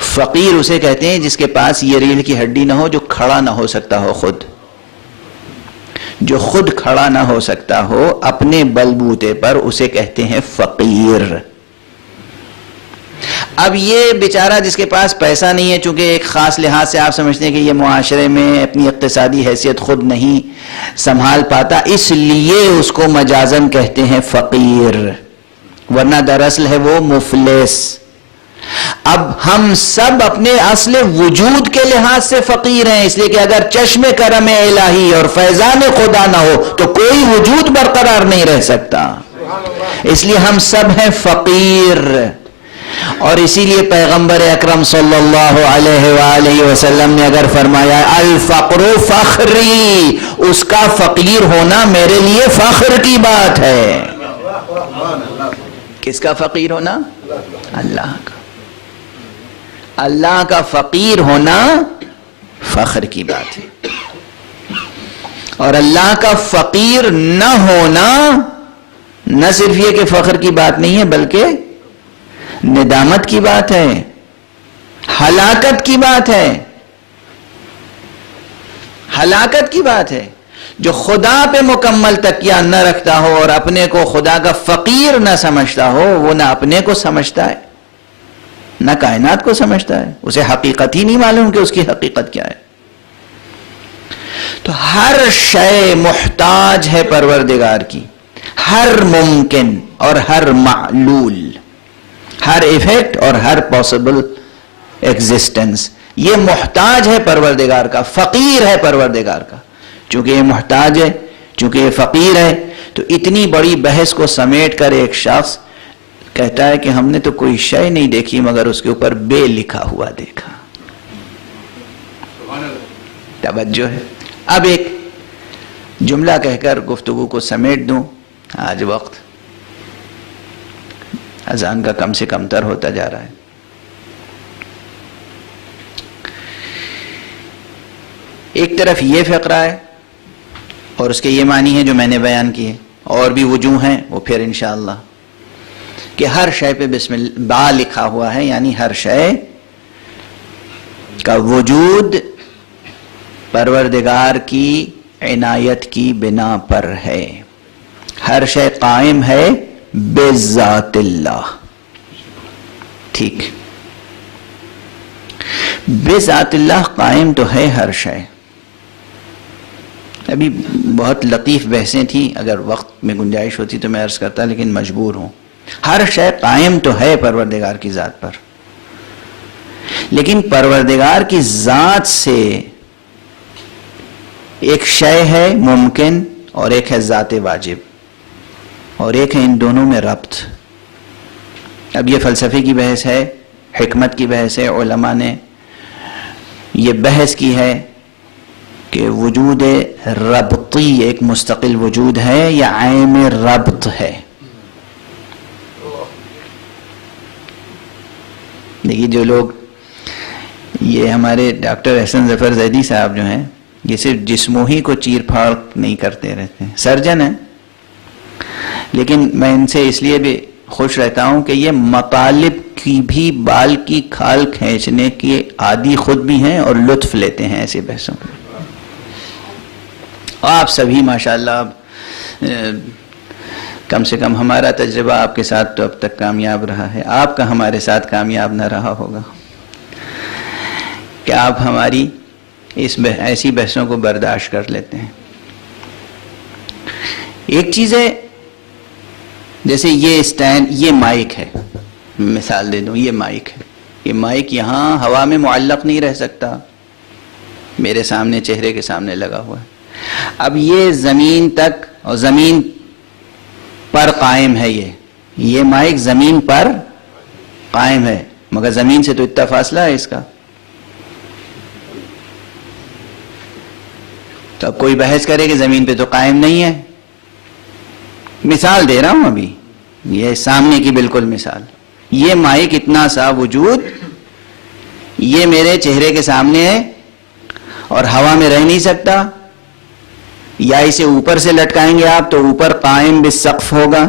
فقیر اسے کہتے ہیں جس کے پاس یہ ریڑھ کی ہڈی نہ ہو، جو کھڑا نہ ہو سکتا ہو، خود جو خود کھڑا نہ ہو سکتا ہو اپنے بلبوتے پر، اسے کہتے ہیں فقیر. اب یہ بیچارہ جس کے پاس پیسہ نہیں ہے، چونکہ ایک خاص لحاظ سے آپ سمجھتے ہیں کہ یہ معاشرے میں اپنی اقتصادی حیثیت خود نہیں سنبھال پاتا، اس لیے اس کو مجازن کہتے ہیں فقیر، ورنہ دراصل ہے وہ مفلس. اب ہم سب اپنے اصل وجود کے لحاظ سے فقیر ہیں، اس لیے کہ اگر چشم کرم الہی اور فیضان خدا نہ ہو تو کوئی وجود برقرار نہیں رہ سکتا. اس لیے ہم سب ہیں فقیر. اور اسی لیے پیغمبر اکرم صلی اللہ علیہ وآلہ وسلم نے اگر فرمایا الفقر فخری، اس کا فقیر ہونا میرے لیے فخر کی بات ہے. کس کا فقیر ہونا؟ اللہ کا. اللہ کا فقیر ہونا فخر کی بات ہے. اور اللہ کا فقیر نہ ہونا نہ صرف یہ کہ فخر کی بات نہیں ہے، بلکہ ندامت کی بات ہے، ہلاکت کی بات ہے. ہلاکت کی بات ہے. جو خدا پہ مکمل تکیہ نہ رکھتا ہو اور اپنے کو خدا کا فقیر نہ سمجھتا ہو، وہ نہ اپنے کو سمجھتا ہے نہ کائنات کو سمجھتا ہے. اسے حقیقت ہی نہیں معلوم کہ اس کی حقیقت کیا ہے. تو ہر شے محتاج ہے پروردگار کی، ہر ممکن اور ہر معلول، ہر ایفیکٹ اور ہر پاسبل ایگزسٹنس، یہ محتاج ہے پروردگار کا، فقیر ہے پروردگار کا. چونکہ یہ محتاج ہے، چونکہ یہ فقیر ہے، تو اتنی بڑی بحث کو سمیٹ کر ایک شخص کہتا ہے کہ ہم نے تو کوئی شے نہیں دیکھی مگر اس کے اوپر بے لکھا ہوا دیکھا. توجہ ہے. اب ایک جملہ کہہ کر گفتگو کو سمیٹ دوں. آج وقت اذان کا کم سے کم تر ہوتا جا رہا ہے. ایک طرف یہ فقرہ ہے اور اس کے یہ معنی ہے جو میں نے بیان کیے، اور بھی وجوہ ہیں وہ پھر انشاءاللہ، کہ ہر شے پہ بسم اللہ با لکھا ہوا ہے، یعنی ہر شے کا وجود پروردگار کی عنایت کی بنا پر ہے. ہر شے قائم ہے بذات اللہ. ٹھیک. بذات اللہ قائم تو ہے ہر شے. ابھی بہت لطیف بحثیں تھیں، اگر وقت میں گنجائش ہوتی تو میں عرض کرتا، لیکن مجبور ہوں. ہر شے قائم تو ہے پروردگار کی ذات پر، لیکن پروردگار کی ذات سے ایک شے ہے ممکن اور ایک ہے ذات واجب، اور ایک ہے ان دونوں میں ربط. اب یہ فلسفے کی بحث ہے، حکمت کی بحث ہے. علماء نے یہ بحث کی ہے کہ وجود ربطی ایک مستقل وجود ہے یا عین ربط ہے. دیکھیے جو لوگ، یہ ہمارے ڈاکٹر احسن ظفر زیدی صاحب جو ہیں، یہ صرف جسموں ہی کو چیر پھاڑ نہیں کرتے رہتے ہیں، سرجن ہیں، لیکن میں ان سے اس لیے بھی خوش رہتا ہوں کہ یہ مطالب کی بھی بال کی کھال کھینچنے کے عادی خود بھی ہیں اور لطف لیتے ہیں ایسے بحثوں میں. آپ سبھی ماشاءاللہ کم سے کم ہمارا تجربہ آپ کے ساتھ تو اب تک کامیاب رہا ہے، آپ کا ہمارے ساتھ کامیاب نہ رہا ہوگا کہ آپ ہماری ایسی بحثوں کو برداشت کر لیتے ہیں. ایک چیز ہے، جیسے یہ اسٹینڈ، یہ مائک ہے، مثال دے دوں، یہ مائک ہے. یہ مائک یہاں ہوا میں معلق نہیں رہ سکتا، میرے سامنے چہرے کے سامنے لگا ہوا ہے. اب یہ زمین تک اور زمین پر قائم ہے، یہ مائک زمین پر قائم ہے، مگر زمین سے تو اتنا فاصلہ ہے اس کا. تو اب کوئی بحث کرے کہ زمین پہ تو قائم نہیں ہے. مثال دے رہا ہوں ابھی، یہ سامنے کی بالکل مثال. یہ مائک اتنا سا وجود، یہ میرے چہرے کے سامنے ہے اور ہوا میں رہ نہیں سکتا. یا اسے اوپر سے لٹکائیں گے آپ تو اوپر قائم بالسقف ہوگا،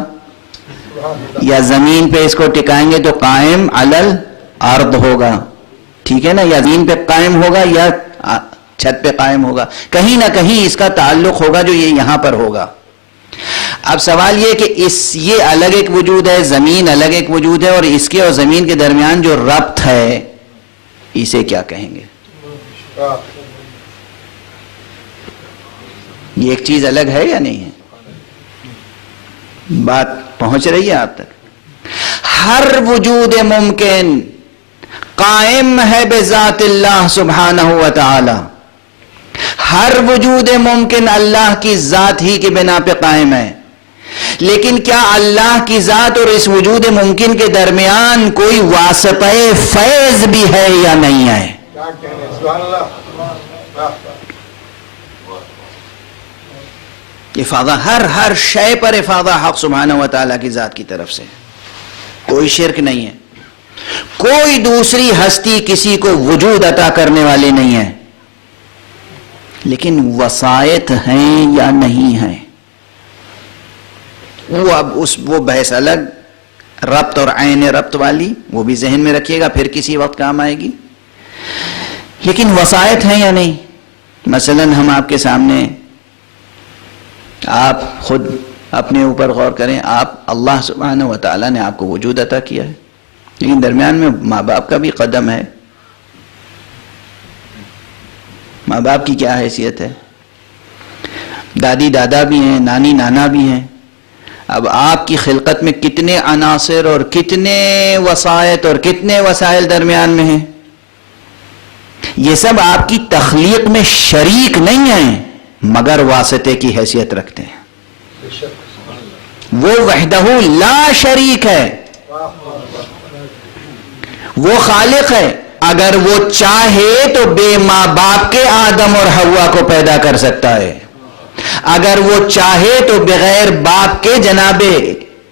یا زمین پہ اس کو ٹکائیں گے تو قائم علی الارض ہوگا. ٹھیک ہے نا؟ یا زمین پہ قائم ہوگا یا چھت پہ قائم ہوگا، کہیں نہ کہیں اس کا تعلق ہوگا جو یہ یہاں پر ہوگا. اب سوال یہ کہ یہ الگ ایک وجود ہے، زمین الگ ایک وجود ہے، اور اس کے اور زمین کے درمیان جو ربط ہے اسے کیا کہیں گے؟ یہ ایک چیز الگ ہے یا نہیں ہے؟ بات پہنچ رہی ہے آپ تک؟ ہر وجود ممکن قائم ہے بذات اللہ سبحانہ و تعالی. ہر وجود ممکن اللہ کی ذات ہی کے بنا پہ قائم ہے. لیکن کیا اللہ کی ذات اور اس وجود ممکن کے درمیان کوئی واسطہ فیض بھی ہے یا نہیں ہے؟ افاضہ، ہر شے پر افاضہ حق سبحانہ و تعالیٰ کی ذات کی طرف سے، کوئی شرک نہیں ہے. کوئی دوسری ہستی کسی کو وجود عطا کرنے والی نہیں ہے. لیکن وسائط ہیں یا نہیں ہیں، وہ اب وہ بحث الگ، ربط اور عین ربط والی، وہ بھی ذہن میں رکھیے گا، پھر کسی وقت کام آئے گی. لیکن وسائط ہیں یا نہیں؟ مثلا ہم آپ کے سامنے، آپ خود اپنے اوپر غور کریں. آپ، اللہ سبحانہ و تعالیٰ نے آپ کو وجود عطا کیا ہے، لیکن درمیان میں ماں باپ کا بھی قدم ہے. ماں باپ کی کیا حیثیت ہے؟ دادی دادا بھی ہیں، نانی نانا بھی ہیں. اب آپ کی خلقت میں کتنے عناصر اور کتنے وسائط اور کتنے وسائل درمیان میں ہیں؟ یہ سب آپ کی تخلیق میں شریک نہیں ہیں، مگر واسطے کی حیثیت رکھتے ہیں. وہ وحدہ لا شریک ہے، وہ خالق ہے. اگر وہ چاہے تو بے ماں باپ کے آدم اور حوا کو پیدا کر سکتا ہے. اگر وہ چاہے تو بغیر باپ کے جناب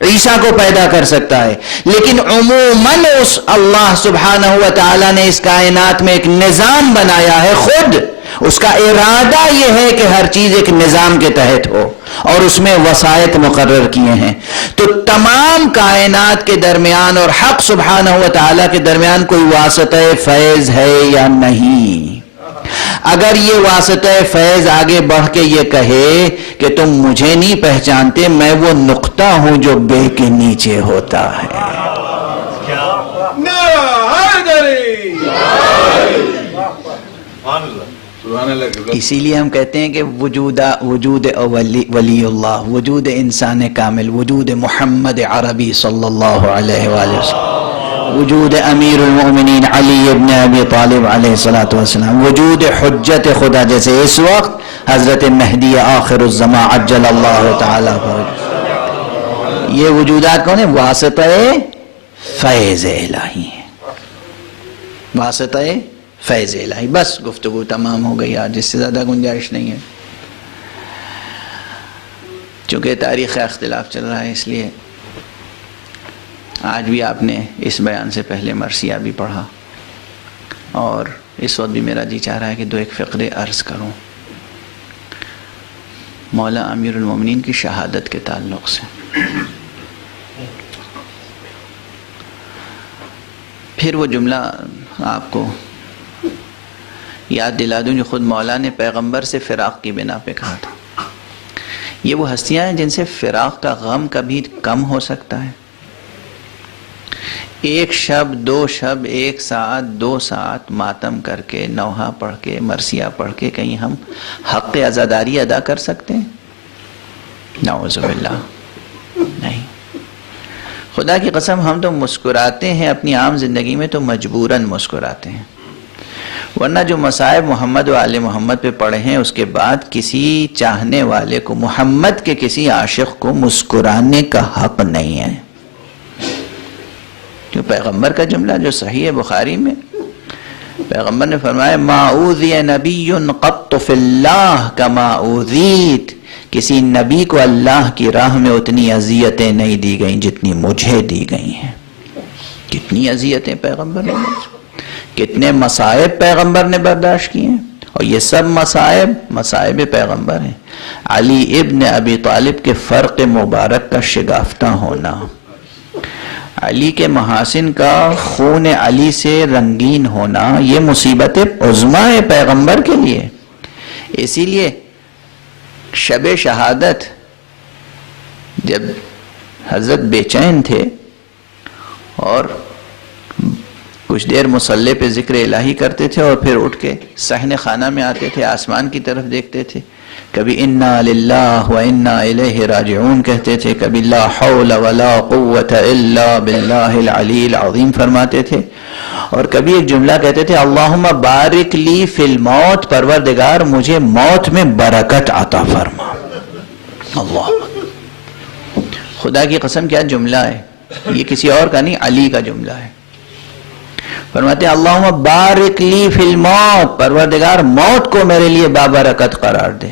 عیسیٰ کو پیدا کر سکتا ہے. لیکن عموماً اس اللہ سبحانہ و تعالیٰ نے اس کائنات میں ایک نظام بنایا ہے. خود اس کا ارادہ یہ ہے کہ ہر چیز ایک نظام کے تحت ہو، اور اس میں وسائط مقرر کیے ہیں. تو تمام کائنات کے درمیان اور حق سبحانہ و تعالیٰ کے درمیان کوئی واسطہ فیض ہے یا نہیں؟ اگر یہ واسطہ فیض آگے بڑھ کے یہ کہے کہ تم مجھے نہیں پہچانتے، میں وہ نقطہ ہوں جو بے کے نیچے ہوتا ہے. سبحان اللہ. اسی لیے ہم کہتے ہیں کہ وجود ولی اللہ، وجود انسان کامل، وجود محمد عربی صلی اللہ علیہ وآلہ وسلم، وجود امیر المؤمنین علی ابن ابی طالب علیہ الصلوۃ والسلام، وجود حجت خدا جیسے اس وقت حضرت مہدی آخر الزمان عجل اللہ تعالی فرج. یہ وجودات کون ہیں؟ واسطہ فیض الہی ہیں، واسطہ فیض الہی. بس گفتگو تمام ہو گئی آج، اس سے زیادہ گنجائش نہیں ہے. چونکہ تاریخ کا اختلاف چل رہا ہے اس لیے آج بھی آپ نے اس بیان سے پہلے مرثیہ بھی پڑھا، اور اس وقت بھی میرا جی چاہ رہا ہے کہ دو ایک فقرے عرض کروں مولا امیر المومنین کی شہادت کے تعلق سے. پھر وہ جملہ آپ کو یاد دلا دوں جو خود مولا نے پیغمبر سے فراق کی بنا پہ کہا تھا. یہ وہ ہستیاں ہیں جن سے فراق کا غم کبھی کم ہو سکتا ہے. ایک شب، دو شب، ایک ساعت، 2 ساعت ماتم کر کے، نوحہ پڑھ کے، مرثیہ پڑھ کے کہیں ہم حق عزاداری ادا کر سکتے ہیں؟ نعوذ باللہ، نہیں. خدا کی قسم ہم تو مسکراتے ہیں اپنی عام زندگی میں تو مجبوراً مسکراتے ہیں، ورنہ جو مصائب محمد و آل محمد پہ پڑے ہیں اس کے بعد کسی چاہنے والے کو، محمد کے کسی عاشق کو مسکرانے کا حق نہیں ہے. جو پیغمبر کا جملہ جو صحیح ہے بخاری میں، پیغمبر نے فرمایا ما اوذی نبی قط فی اللہ کما اوذیت، کسی نبی کو اللہ کی راہ میں اتنی اذیتیں نہیں دی گئیں جتنی مجھے دی گئی ہیں. کتنی اذیتیں پیغمبر نے، کتنے مصائب پیغمبر نے برداشت کیے ہیں، اور یہ سب مصائب پیغمبر ہیں. علی ابن ابی طالب کے فرق مبارک کا شگافتہ ہونا، علی کے محاسن کا خون علی سے رنگین ہونا، یہ مصیبت عظمیٰ ہے پیغمبر کے لیے. اسی لیے شب شہادت جب حضرت بے چین تھے اور کچھ دیر مصلی پہ ذکر الہی کرتے تھے اور پھر اٹھ کے صحن خانہ میں آتے تھے، آسمان کی طرف دیکھتے تھے، کبھی انا للہ و انا الیہ راجعون کہتے تھے، کبھی لا حول ولا قوت الا باللہ العلی العظیم فرماتے تھے، اور کبھی ایک جملہ کہتے تھے اللہم بارک لی فی الموت، پروردگار مجھے موت میں برکت عطا فرما. اللہ، خدا کی قسم کیا جملہ ہے یہ، کسی اور کا نہیں، علی کا جملہ ہے. فرماتے ہیں اللہم بارک لی فی الموت، پروردگار موت کو میرے لیے بابرکت قرار دے.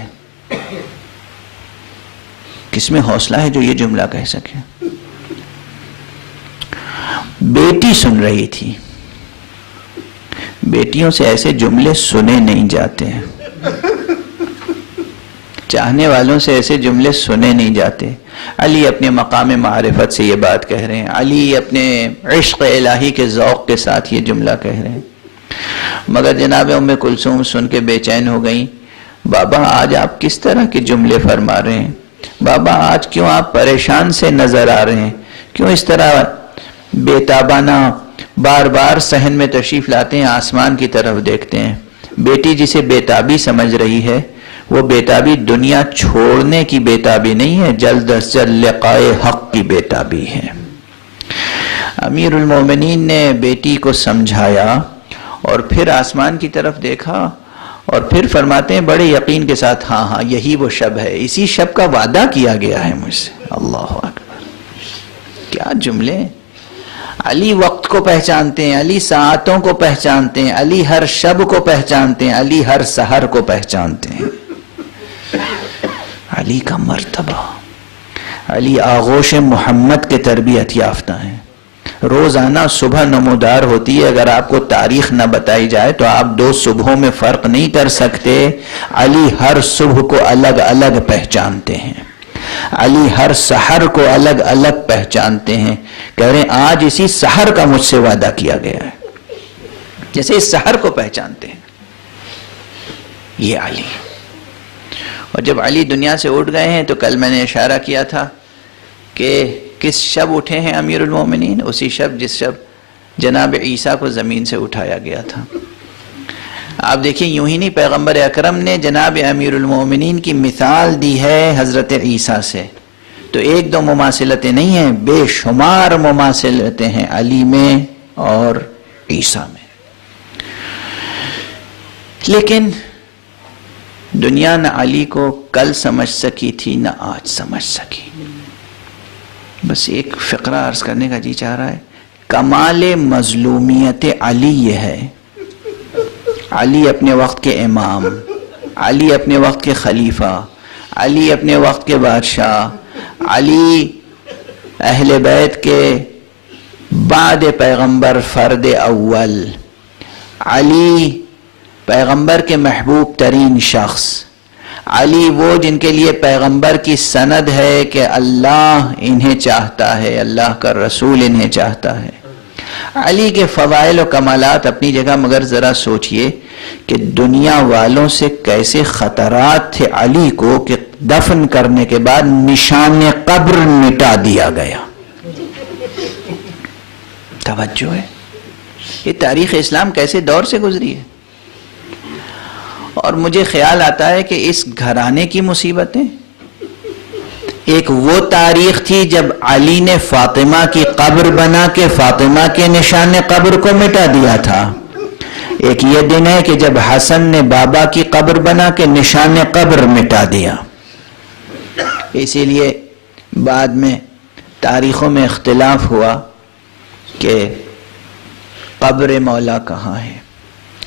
کس میں حوصلہ ہے جو یہ جملہ کہہ سکے؟ بیٹی سن رہی تھی، بیٹیوں سے ایسے جملے سنے نہیں جاتے ہیں، چاہنے والوں سے ایسے جملے سنے نہیں جاتے. علی اپنے مقام معرفت سے یہ بات کہہ رہے ہیں، علی اپنے عشق الہی کے ذوق کے ساتھ یہ جملہ کہہ رہے ہیں. مگر جناب ام کلثوم سن کے بے چین ہو گئیں. بابا آج آپ کس طرح کے جملے فرما رہے ہیں؟ بابا آج کیوں آپ پریشان سے نظر آ رہے ہیں؟ کیوں اس طرح بے تابانہ بار بار صحن میں تشریف لاتے ہیں، آسمان کی طرف دیکھتے ہیں؟ بیٹی جسے بےتابی سمجھ رہی ہے وہ بےتابی دنیا چھوڑنے کی بےتابی نہیں ہے، جلد از جلد لقائے حق کی بےتابی ہے. امیر المومنین نے بیٹی کو سمجھایا اور پھر آسمان کی طرف دیکھا اور پھر فرماتے ہیں بڑے یقین کے ساتھ ہاں یہی وہ شب ہے، اسی شب کا وعدہ کیا گیا ہے مجھ سے. اللہ اکبر، کیا جملے! علی وقت کو پہچانتے ہیں، علی ساعتوں کو پہچانتے ہیں، علی ہر شب کو پہچانتے ہیں، علی ہر سحر کو پہچانتے ہیں. علی کا مرتبہ، علی آغوش محمد کے تربیت یافتہ ہیں. روزانہ صبح نمودار ہوتی ہے، اگر آپ کو تاریخ نہ بتائی جائے تو آپ 2 صبحوں میں فرق نہیں کر سکتے. علی ہر صبح کو الگ الگ پہچانتے ہیں، علی ہر سحر کو الگ الگ پہچانتے ہیں. کہہ رہے ہیں آج اسی سحر کا مجھ سے وعدہ کیا گیا ہے، جیسے اس سحر کو پہچانتے ہیں. یہ علی. اور جب علی دنیا سے اٹھ گئے ہیں تو کل میں نے اشارہ کیا تھا کہ کس شب اٹھے ہیں امیر المومنین؟ اسی شب جس شب جناب عیسیٰ کو زمین سے اٹھایا گیا تھا. آپ دیکھیں یوں ہی نہیں، پیغمبر اکرم نے جناب امیر المومنین کی مثال دی ہے حضرت عیسیٰ سے، تو ایک دو مماثلتیں نہیں ہیں، بے شمار مماثلتیں ہیں علی میں اور عیسیٰ میں. لیکن دنیا نہ علی کو کل سمجھ سکی تھی نہ آج سمجھ سکی. بس ایک فقرہ عرض کرنے کا جی چاہ رہا ہے. کمال مظلومیت علی یہ ہے، علی اپنے وقت کے امام، علی اپنے وقت کے خلیفہ، علی اپنے وقت کے بادشاہ، علی اہل بیت کے بعد پیغمبر فرد اول، علی پیغمبر کے محبوب ترین شخص، علی وہ جن کے لیے پیغمبر کی سند ہے کہ اللہ انہیں چاہتا ہے، اللہ کا رسول انہیں چاہتا ہے. علی کے فضائل و کمالات اپنی جگہ، مگر ذرا سوچئے کہ دنیا والوں سے کیسے خطرات تھے علی کو کہ دفن کرنے کے بعد نشان قبر مٹا دیا گیا. توجہ ہے، یہ تاریخ اسلام کیسے دور سے گزری ہے. اور مجھے خیال آتا ہے کہ اس گھرانے کی مصیبتیں، ایک وہ تاریخ تھی جب علی نے فاطمہ کی قبر بنا کے فاطمہ کے نشان قبر کو مٹا دیا تھا. ایک یہ دن ہے کہ جب حسن نے بابا کی قبر بنا کے نشان قبر مٹا دیا. اسی لیے بعد میں تاریخوں میں اختلاف ہوا کہ قبر مولا کہاں ہے.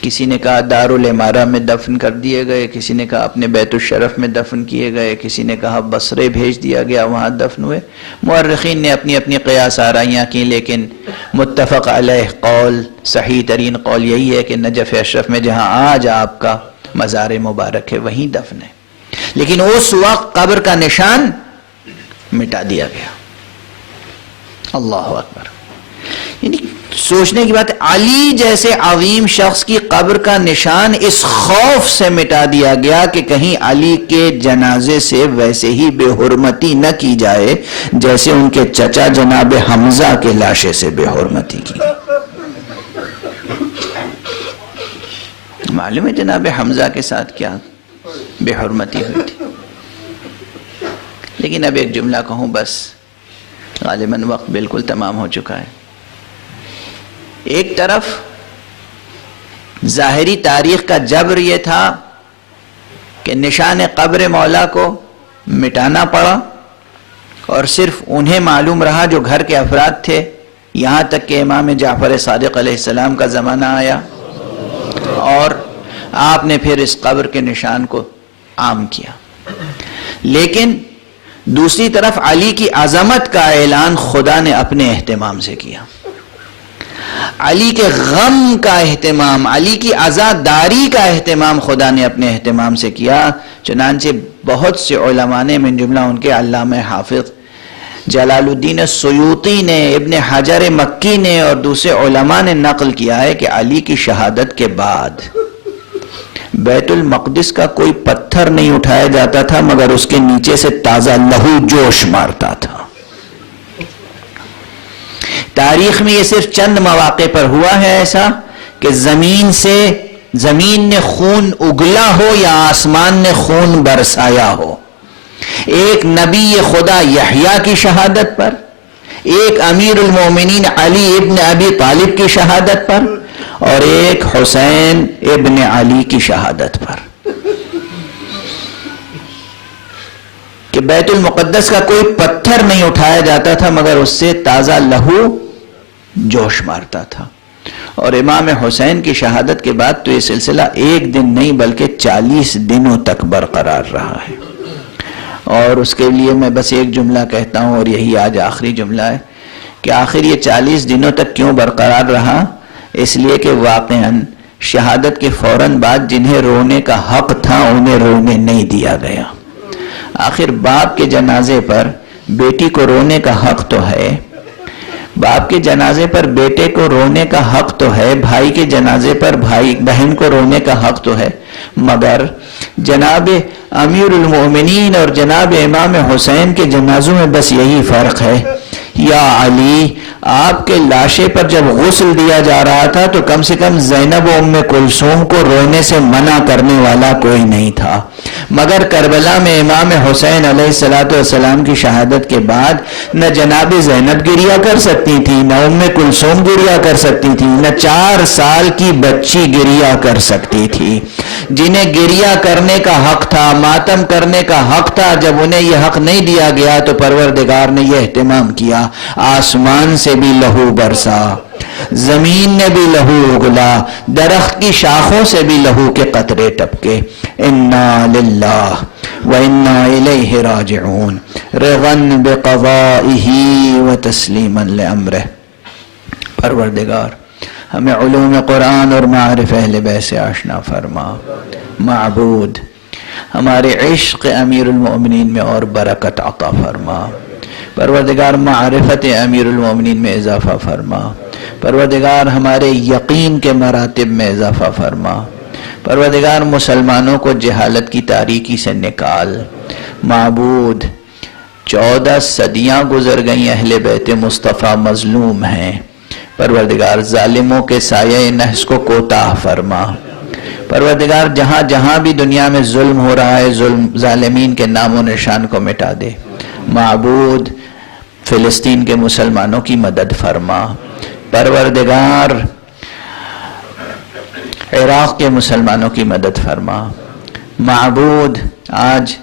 کسی نے کہا دارالعمارہ میں دفن کر دیے گئے، کسی نے کہا اپنے بیت الشرف میں دفن کیے گئے، کسی نے کہا بصرے بھیج دیا گیا، وہاں دفن ہوئے. مورخین نے اپنی اپنی قیاس آرائیاں کی، لیکن متفق علیہ قول، صحیح ترین قول یہی ہے کہ نجف اشرف میں جہاں آج آپ کا مزار مبارک ہے وہیں دفن ہے. لیکن اس وقت قبر کا نشان مٹا دیا گیا. اللہ اکبر. یعنی سوچنے کی بات ہے، علی جیسے عظیم شخص کی قبر کا نشان اس خوف سے مٹا دیا گیا کہ کہیں علی کے جنازے سے ویسے ہی بے حرمتی نہ کی جائے جیسے ان کے چچا جناب حمزہ کے لاشے سے بے حرمتی کی. معلوم ہے جناب حمزہ کے ساتھ کیا بے حرمتی ہوئی تھی. لیکن اب ایک جملہ کہوں، بس غالباً وقت بالکل تمام ہو چکا ہے. ایک طرف ظاہری تاریخ کا جبر یہ تھا کہ نشان قبر مولا کو مٹانا پڑا، اور صرف انہیں معلوم رہا جو گھر کے افراد تھے، یہاں تک کہ امام جعفر صادق علیہ السلام کا زمانہ آیا اور آپ نے پھر اس قبر کے نشان کو عام کیا. لیکن دوسری طرف علی کی عظمت کا اعلان خدا نے اپنے اہتمام سے کیا. علی کے غم کا اہتمام، علی کی عزاداری کا اہتمام خدا نے اپنے اہتمام سے کیا. چنانچہ بہت سے علماء نے، من جملہ ان کے علامہ حافظ جلال الدین السیوطی نے، ابن حجر مکی نے اور دوسرے علماء نے نقل کیا ہے کہ علی کی شہادت کے بعد بیت المقدس کا کوئی پتھر نہیں اٹھایا جاتا تھا مگر اس کے نیچے سے تازہ لہو جوش مارتا تھا. تاریخ میں یہ صرف چند مواقع پر ہوا ہے ایسا کہ زمین نے خون اگلا ہو یا آسمان نے خون برسایا ہو. ایک نبی خدا یحییٰ کی شہادت پر، ایک امیر المومنین علی ابن ابی طالب کی شہادت پر، اور ایک حسین ابن علی کی شہادت پر، کہ بیت المقدس کا کوئی پتھر نہیں اٹھایا جاتا تھا مگر اس سے تازہ لہو جوش مارتا تھا. اور امام حسین کی شہادت کے بعد تو یہ سلسلہ ایک دن نہیں بلکہ 40 دنوں تک برقرار رہا ہے. اور اس کے لیے میں بس ایک جملہ کہتا ہوں، اور یہی آج آخری جملہ ہے، کہ آخر یہ 40 دنوں تک کیوں برقرار رہا؟ اس لیے کہ واقعاً شہادت کے فوراً بعد جنہیں رونے کا حق تھا انہیں رونے نہیں دیا گیا. آخر باپ کے جنازے پر بیٹی کو رونے کا حق تو ہے، باپ کے جنازے پر بیٹے کو رونے کا حق تو ہے، بھائی کے جنازے پر بھائی بہن کو رونے کا حق تو ہے، مگر جناب امیر المومنین اور جناب امام حسین کے جنازوں میں بس یہی فرق ہے یا علی، آپ کے لاشے پر جب غسل دیا جا رہا تھا تو کم سے کم زینب و ام کلثوم کو رونے سے منع کرنے والا کوئی نہیں تھا، مگر کربلا میں امام حسین علیہ السلام کی شہادت کے بعد نہ جناب زینب گریہ کر سکتی تھی، نہ ام کلثوم گریہ کر سکتی تھی، نہ 4 سال کی بچی گریہ کر سکتی تھی۔ جنہیں گریہ کرنے کا حق تھا، ماتم کرنے کا حق تھا، جب انہیں یہ حق نہیں دیا گیا تو پروردگار نے یہ اہتمام کیا، آسمان سے بھی لہو برسا، زمین نے بھی لہو اگلا، درخت کی شاخوں سے بھی لہو کے قطرے ٹپکے۔ انا للہ وانا الیہ راجعون، رضا بقضائہ وتسلیما لامرہ۔ پروردگار ہمیں علوم قرآن اور معارف اہل بیت سے آشنا فرما۔ معبود ہمارے عشق امیر المؤمنین میں اور برکت عطا فرما۔ پروردگار معرفت امیر المؤمنین میں اضافہ فرما۔ پروردگار ہمارے یقین کے مراتب میں اضافہ فرما۔ پروردگار مسلمانوں کو جہالت کی تاریکی سے نکال۔ معبود 14 صدیاں گزر گئیں، اہل بیت مصطفیٰ مظلوم ہیں، پروردگار ظالموں کے سایہ نحس کو کوتاہ فرما۔ پروردگار جہاں جہاں بھی دنیا میں ظلم ہو رہا ہے، ظالمین کے نام و نشان کو مٹا دے۔ معبود فلسطین کے مسلمانوں کی مدد فرما۔ پروردگار عراق کے مسلمانوں کی مدد فرما۔ معبود آج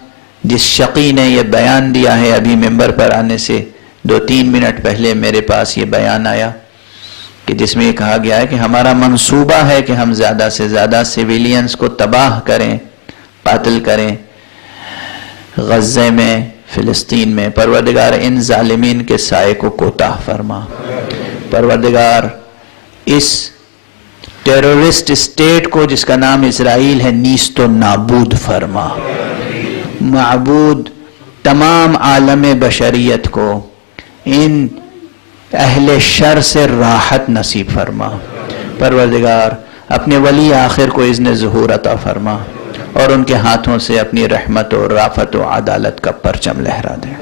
جس شقی نے یہ بیان دیا ہے، ابھی ممبر پر آنے سے 2-3 منٹ پہلے میرے پاس یہ بیان آیا کہ جس میں یہ کہا گیا ہے کہ ہمارا منصوبہ ہے کہ ہم زیادہ سے زیادہ سویلینز کو تباہ کریں، قتل کریں غزے میں، فلسطین میں۔ پروردگار ان ظالمین کے سائے کو کوتاہ فرما۔ پروردگار اس ٹیرورسٹ اسٹیٹ کو جس کا نام اسرائیل ہے نیست و نابود فرما۔ معبود تمام عالم بشریت کو ان اہل شر سے راحت نصیب فرما۔ پروردگار اپنے ولی آخر کو اذن ظہور عطا فرما اور ان کے ہاتھوں سے اپنی رحمت و رافت و عدالت کا پرچم لہرا دے۔